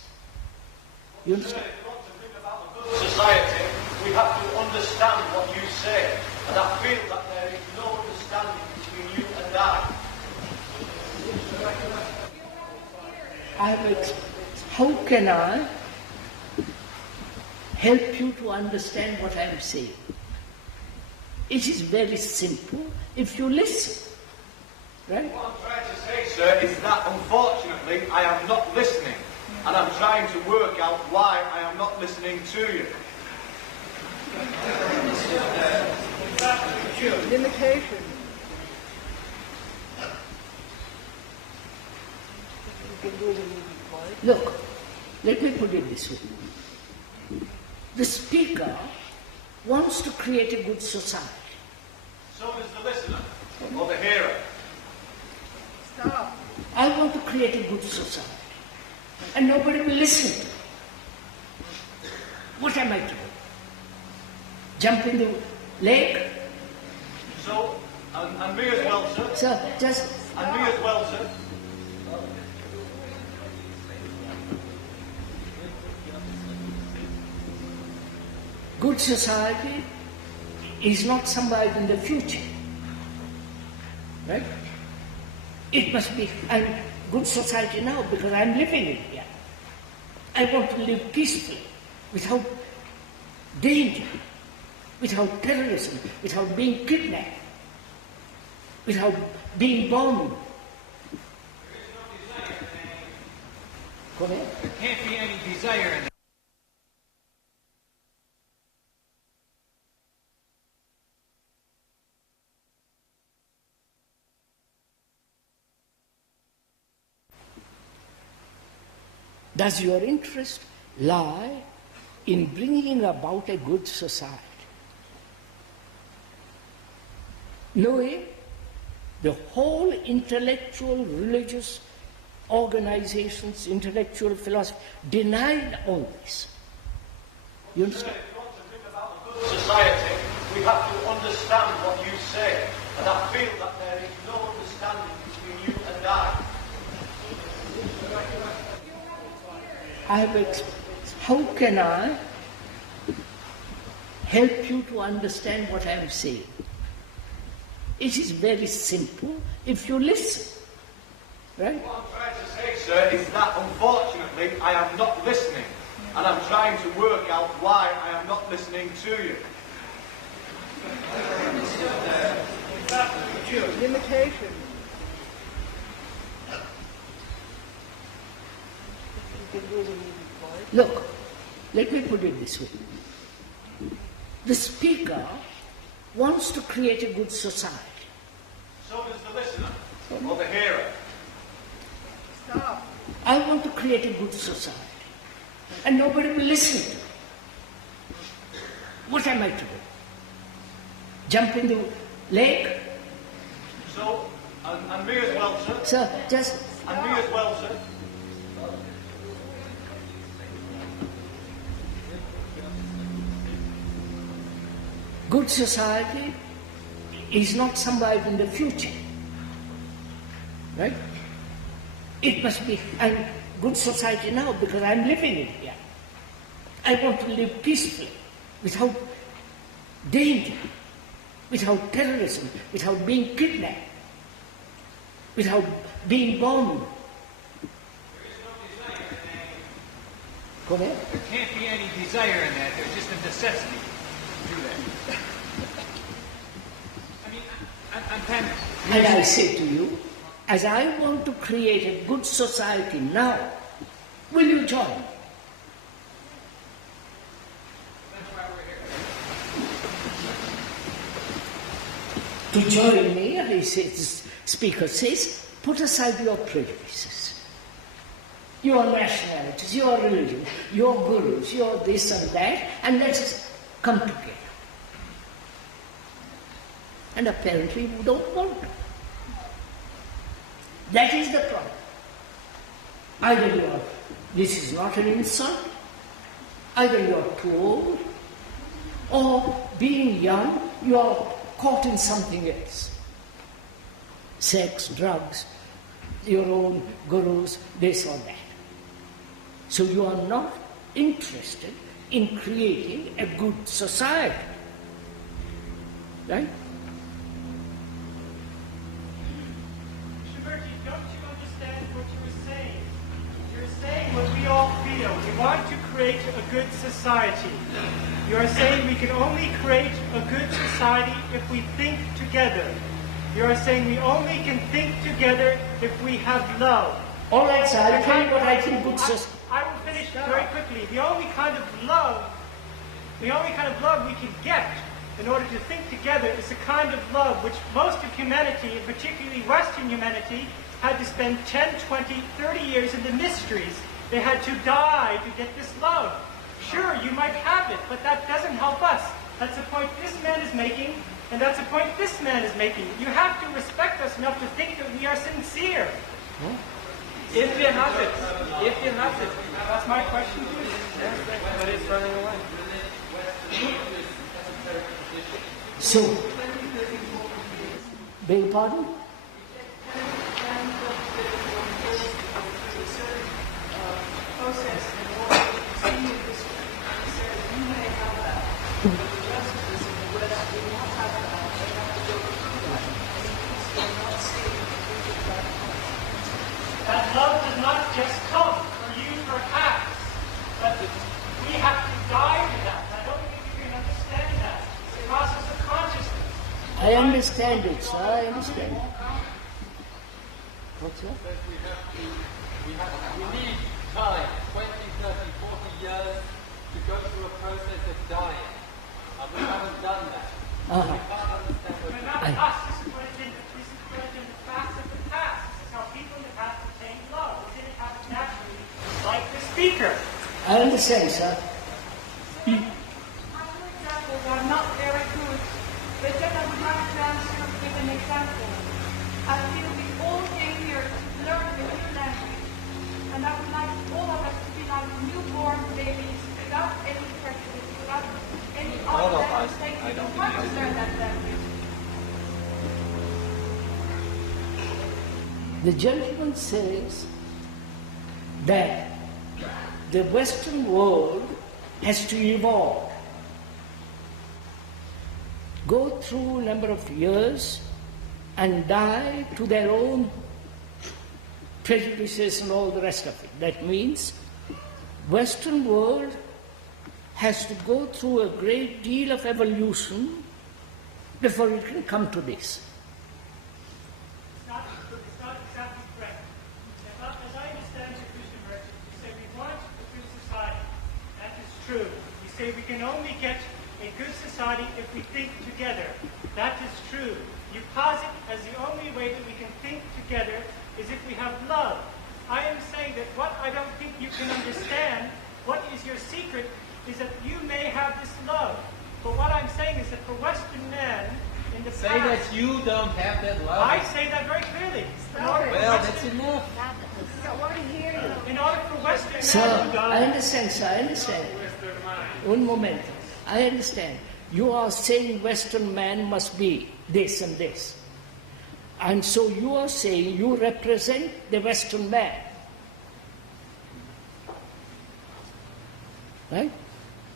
You understand? If we want to bring about a good society, we have to understand what you say. And I feel that there is no understanding between you and I. How can I help you to understand what I am saying. It is very simple if you listen. Right? What I'm trying to say, sir, is that unfortunately I am not listening. And I'm trying to work out why I am not listening to you. Limitation. Look, let me put it this way. The speaker wants to create a good society. So does the listener, or the hearer. Stop. I want to create a good society. And nobody will listen to me. What am I to do? Jump in the lake? So, and me as well, sir. Sir, just... And me as well, sir. Good society is not somewhere in the future. Right? It must be good society now because I'm living in here. I want to live peacefully, without danger, without terrorism, without being kidnapped, without being bombed. Go ahead. There can't be any desire in that. Does your interest lie in bringing about a good society? Knowing the whole intellectual, religious organizations, intellectual philosophy denied all this. You understand? If you want to bring about a good society, we have to understand what you say. And I feel that there is no understanding between you and I. How can I help you to understand what I am saying? It is very simple if you listen. Right? What I'm trying to say, sir, is that unfortunately I am not listening. And I'm trying to work out why I am not listening to you. Limitation. Look, let me put it this way. The speaker wants to create a good society. So does the listener, or the hearer. Stop. I want to create a good society. And nobody will listen to me. What am I to do? Jump in the lake? So, and me as well, sir. Sir, just... And me as well, sir. Good society is not somewhere in the future. Right? It must be good society now because I'm living in here. I want to live peacefully, without danger, without terrorism, without being kidnapped, without being bombed. Go ahead. There can't be any desire in that. There's just a necessity to do that. I mean, I'm kind of... And I say to you, as I want to create a good society now, will you join? To join me, the speaker says, put aside your prejudices, your nationalities, your religion, your gurus, your this and that, and let us come together. And apparently you don't want to. That is the problem. Either this is not an insult, either you are too old, or being young, you are caught in something else. Sex, drugs, your own gurus, this or that. So you are not interested in creating a good society. Right? Krishnamurti, don't you understand what you were saying? You're saying what we all feel. We want to create create a good society. You are saying we can only create a good society if we think together. You are saying we only can think together if we have love. All right, sir, I'll tell you what I think good society. I will finish very quickly. The only kind of love we can get in order to think together is the kind of love which most of humanity, and particularly Western humanity, had to spend 10, 20, 30 years in the mysteries. They had to die to get this love. Sure, you might have it, but that doesn't help us. That's the point this man is making, and that's the point this man is making. You have to respect us enough to think that we are sincere. If you have it, that's my question to you. But it's running away. So, beg your pardon? That love does not just come for you perhaps, but we have to die to that. I don't think you can understand that. It's a process of consciousness. I understand it, sir, I understand it. What's that? We need time, 20, 30, 40 years to go through a process of dying. And we haven't done that. Uh-huh. We can't understand But not us. This is what it is. This is what it is in the facts of the past. This is how people in the past attained love. They didn't have it naturally, like the speaker. I understand, sir. My examples are not very good, but then I would like to answer with an example. I feel we all came here to learn the new language, and I would like all of us to be like newborn babies, without any prejudice, without any automatic mistake. We don't want to learn that language. The gentleman says that the Western world has to evolve, go through a number of years and die to their own prejudices and all the rest of it. That means Western world has to go through a great deal of evolution before it can come to this. It's not exactly correct. As I understand Jiddu Krishnamurti, you say we want a good society. That is true. You say we can only get a good society if we think together. That is true. You posit as the only way that we can think together is if we have love. I am saying that what I don't think you can understand, what is your secret, is that you may have this love. But what I'm saying is that for Western men, in the Say past, that you don't have that love. I say that very clearly. Well, that's enough. In order for Western Sir, men to I understand, sir, I understand. One moment. I understand. You are saying Western man must be this and this. And so you are saying you represent the Western man. Right?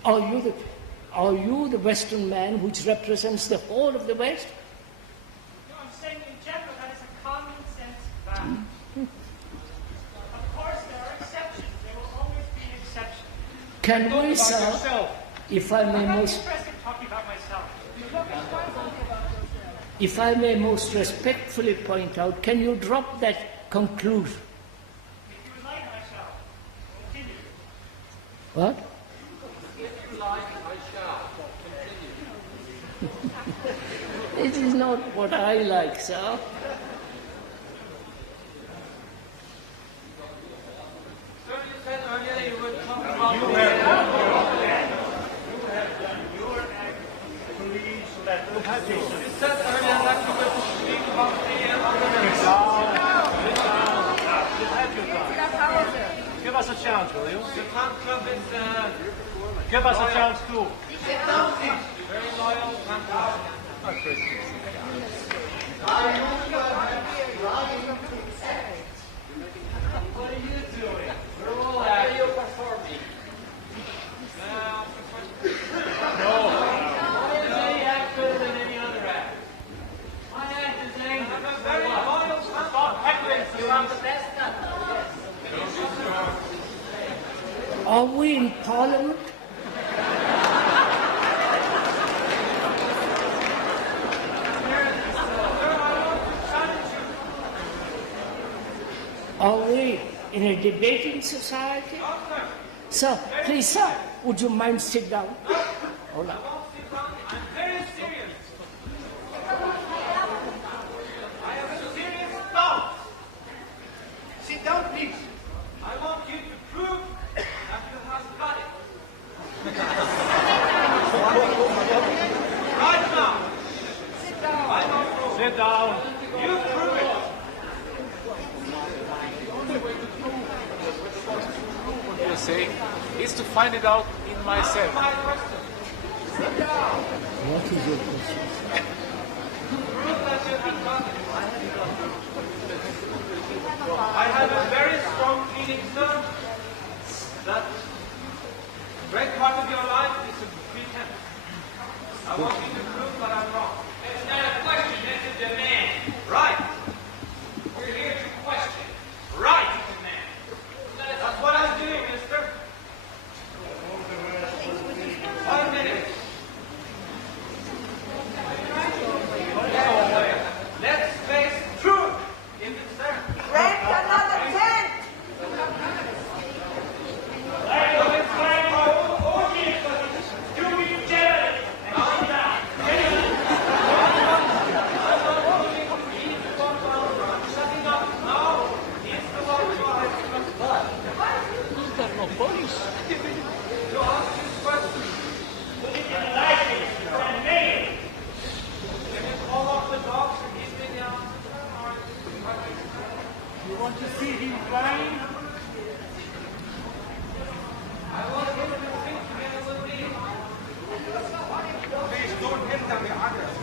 Are you the Western man which represents the whole of the West? No, I'm saying in general that is a common sense fact. Of course, there are exceptions. There will always be exceptions. Can Talk we, about sir, yourself. if I may I'm not most, interested in talking about myself. if I may most respectfully point out, can you drop that conclusion? If you would like, I shall. Continue. What? If you like, I shall. Continue. It is not what I like, sir. So you said earlier you would talk about You said earlier that you would speak about the Give us a chance, will you? The Fan Club is Give us a chance too. very loyal fan club. What are you doing? We're all How are you performing? Why is any act better than any other act? My act is angry. I'm a very loyal fan club. You are the best. Are we in Parliament? Are we in a debating society? Sir, please, sir, would you mind sit down? Hold on. I'm very serious. I have a serious doubt. Sit down, please. I want you to prove that you have got it. Right now. Sit down. I don't know. Sit down. You prove it. You say, is to find it out in myself. My question. Sit down. What is your question? Prove that you have got it. I have a very strong feeling, sir, that a great part of your life is a pretense. I want you to prove that I'm wrong. It's not a question, it's a demand. Right. We're here to question. Right, demand. That's what I'm doing, mister. 1 minute. Let's face truth. If it's there. Rent another tent! You want to see him flying? Please don't hit them, the others.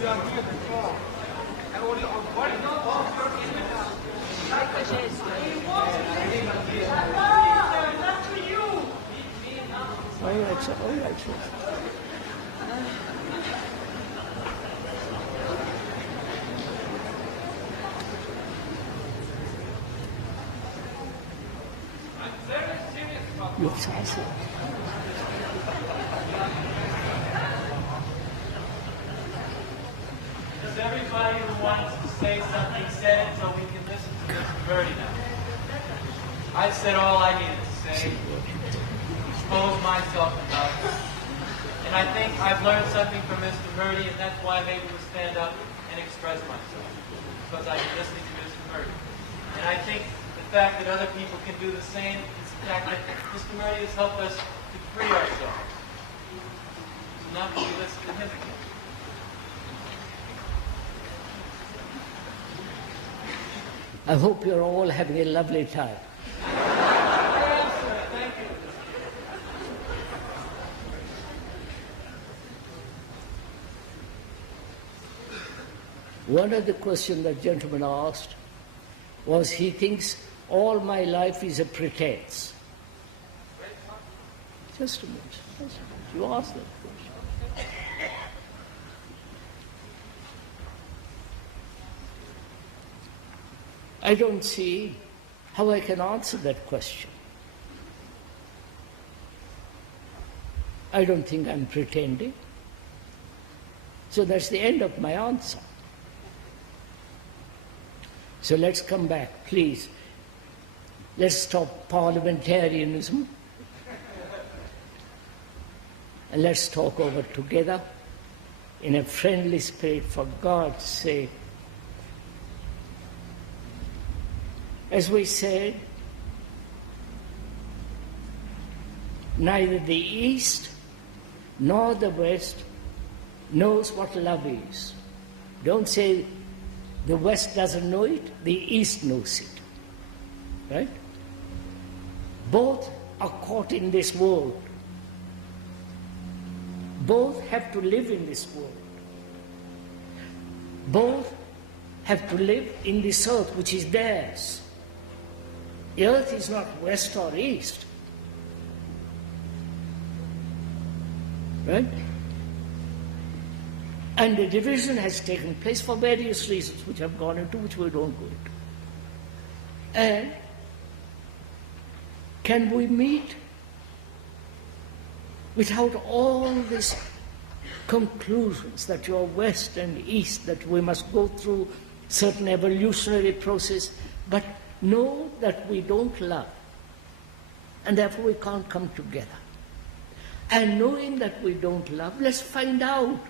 You are here to talk. And only on one All right, sir. All right, sir. Yes, I see. Does everybody who wants to say something say it so we can listen to Mr. Birdie now? I've said all I needed to say, expose myself enough. And I think I've learned something from Mr. Birdie, and that's why I'm able to stand up and express myself. Because I've been listening to Mr. Birdie. And I think the fact that other people can do the same is the fact that Mr. Birdie has helped us to free ourselves. So now can we listen to him again? I hope you're all having a lovely time. Thank you. One of the questions the gentleman asked was he thinks all my life is a pretense. Just a minute. You asked that question. I don't see how I can answer that question. I don't think I'm pretending. So that's the end of my answer. So let's come back, please. Let's stop parliamentarianism. And let's talk over together in a friendly spirit, for God's sake. As we said, neither the East nor the West knows what love is. Don't say the West doesn't know it, the East knows it. Right? Both are caught in this world. Both have to live in this world. Both have to live in this earth which is theirs. The earth is not west or east. Right? And the division has taken place for various reasons which I've gone into, which we don't go into. And can we meet without all these conclusions that you're west and east, that we must go through certain evolutionary process, but know that we don't love, and therefore we can't come together. And knowing that we don't love, let's find out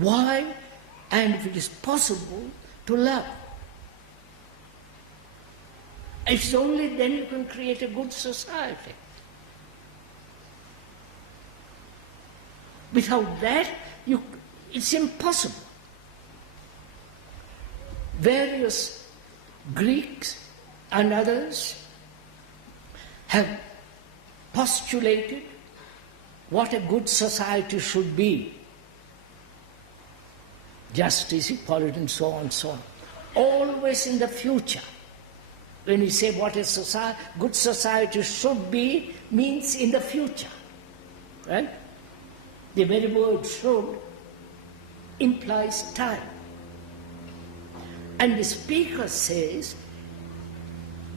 why, and if it is possible, to love. It's only then you can create a good society. Without that, it's impossible. Various Greeks and others have postulated what a good society should be. Justice, equality, and so on, so on. Always in the future. When we say what a good society should be, means in the future. Right? The very word should implies time. And the speaker says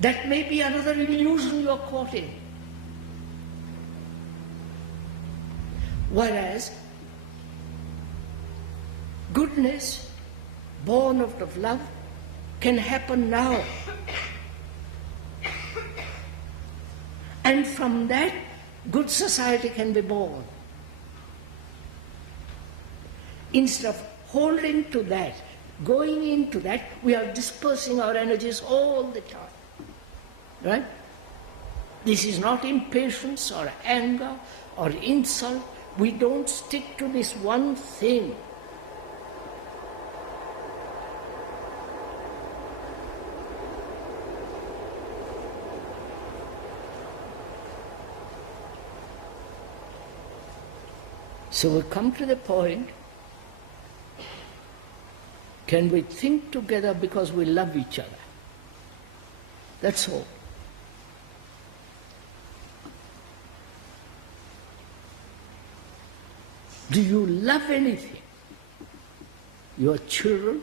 that may be another illusion you're caught in. Whereas goodness born out of love can happen now. And from that, good society can be born. Instead of holding to that, going into that, we are dispersing our energies all the time. Right? This is not impatience or anger or insult. We don't stick to this one thing. So we come to the point, can we think together because we love each other? That's all. Do you love anything? Your children?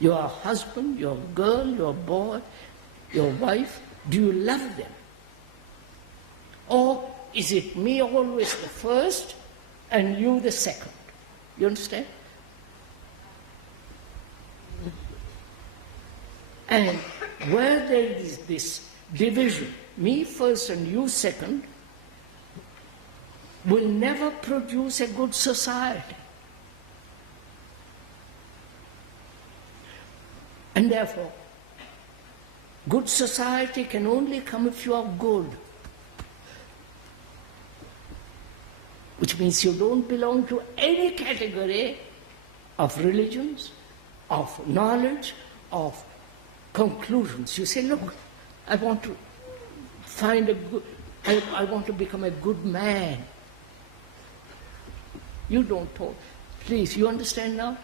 Your husband, your girl, your boy, your wife? Do you love them? Or is it me always the first and you the second? You understand? And where there is this division, me first and you second, will never produce a good society. And therefore, good society can only come if you are good. Which means you don't belong to any category of religions, of knowledge, of conclusions. You say, look, I want to find a good, I want to become a good man. You don't talk. Please, you understand now?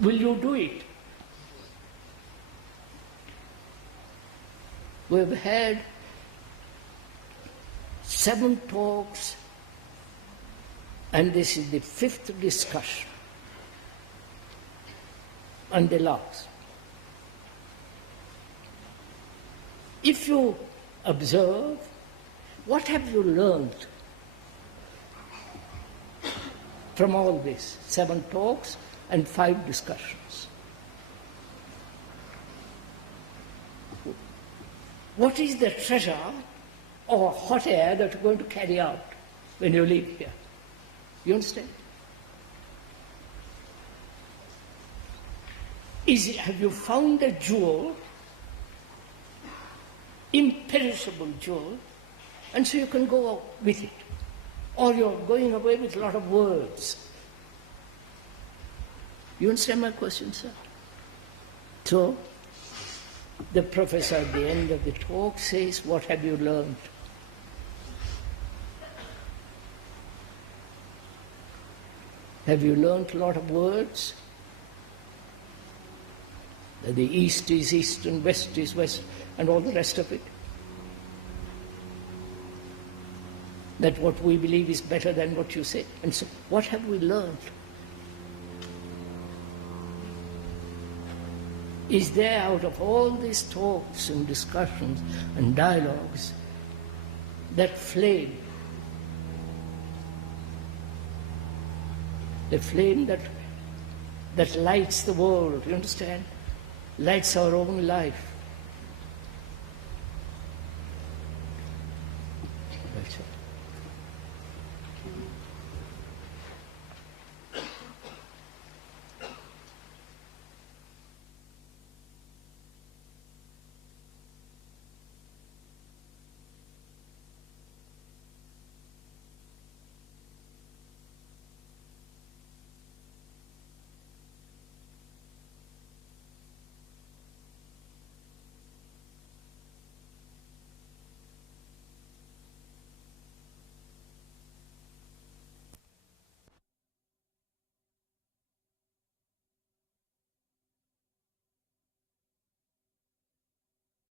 Will you do it? We've had 7 talks, and this is the 5th discussion, and the last. If you observe, what have you learned from all this? 7 talks and 5 discussions. What is the treasure or hot air that you're going to carry out when you leave here? You understand? Have you found a jewel, imperishable jewel, and so you can go out with it? Or you're going away with a lot of words? You understand my question, sir? So, the professor at the end of the talk says, what have you learned? Have you learned a lot of words? That the East is East and West is West and all the rest of it? That what we believe is better than what you say? And so, what have we learned? Is there, out of all these talks and discussions and dialogues, that flame that lights the world, you understand? Lights our own life.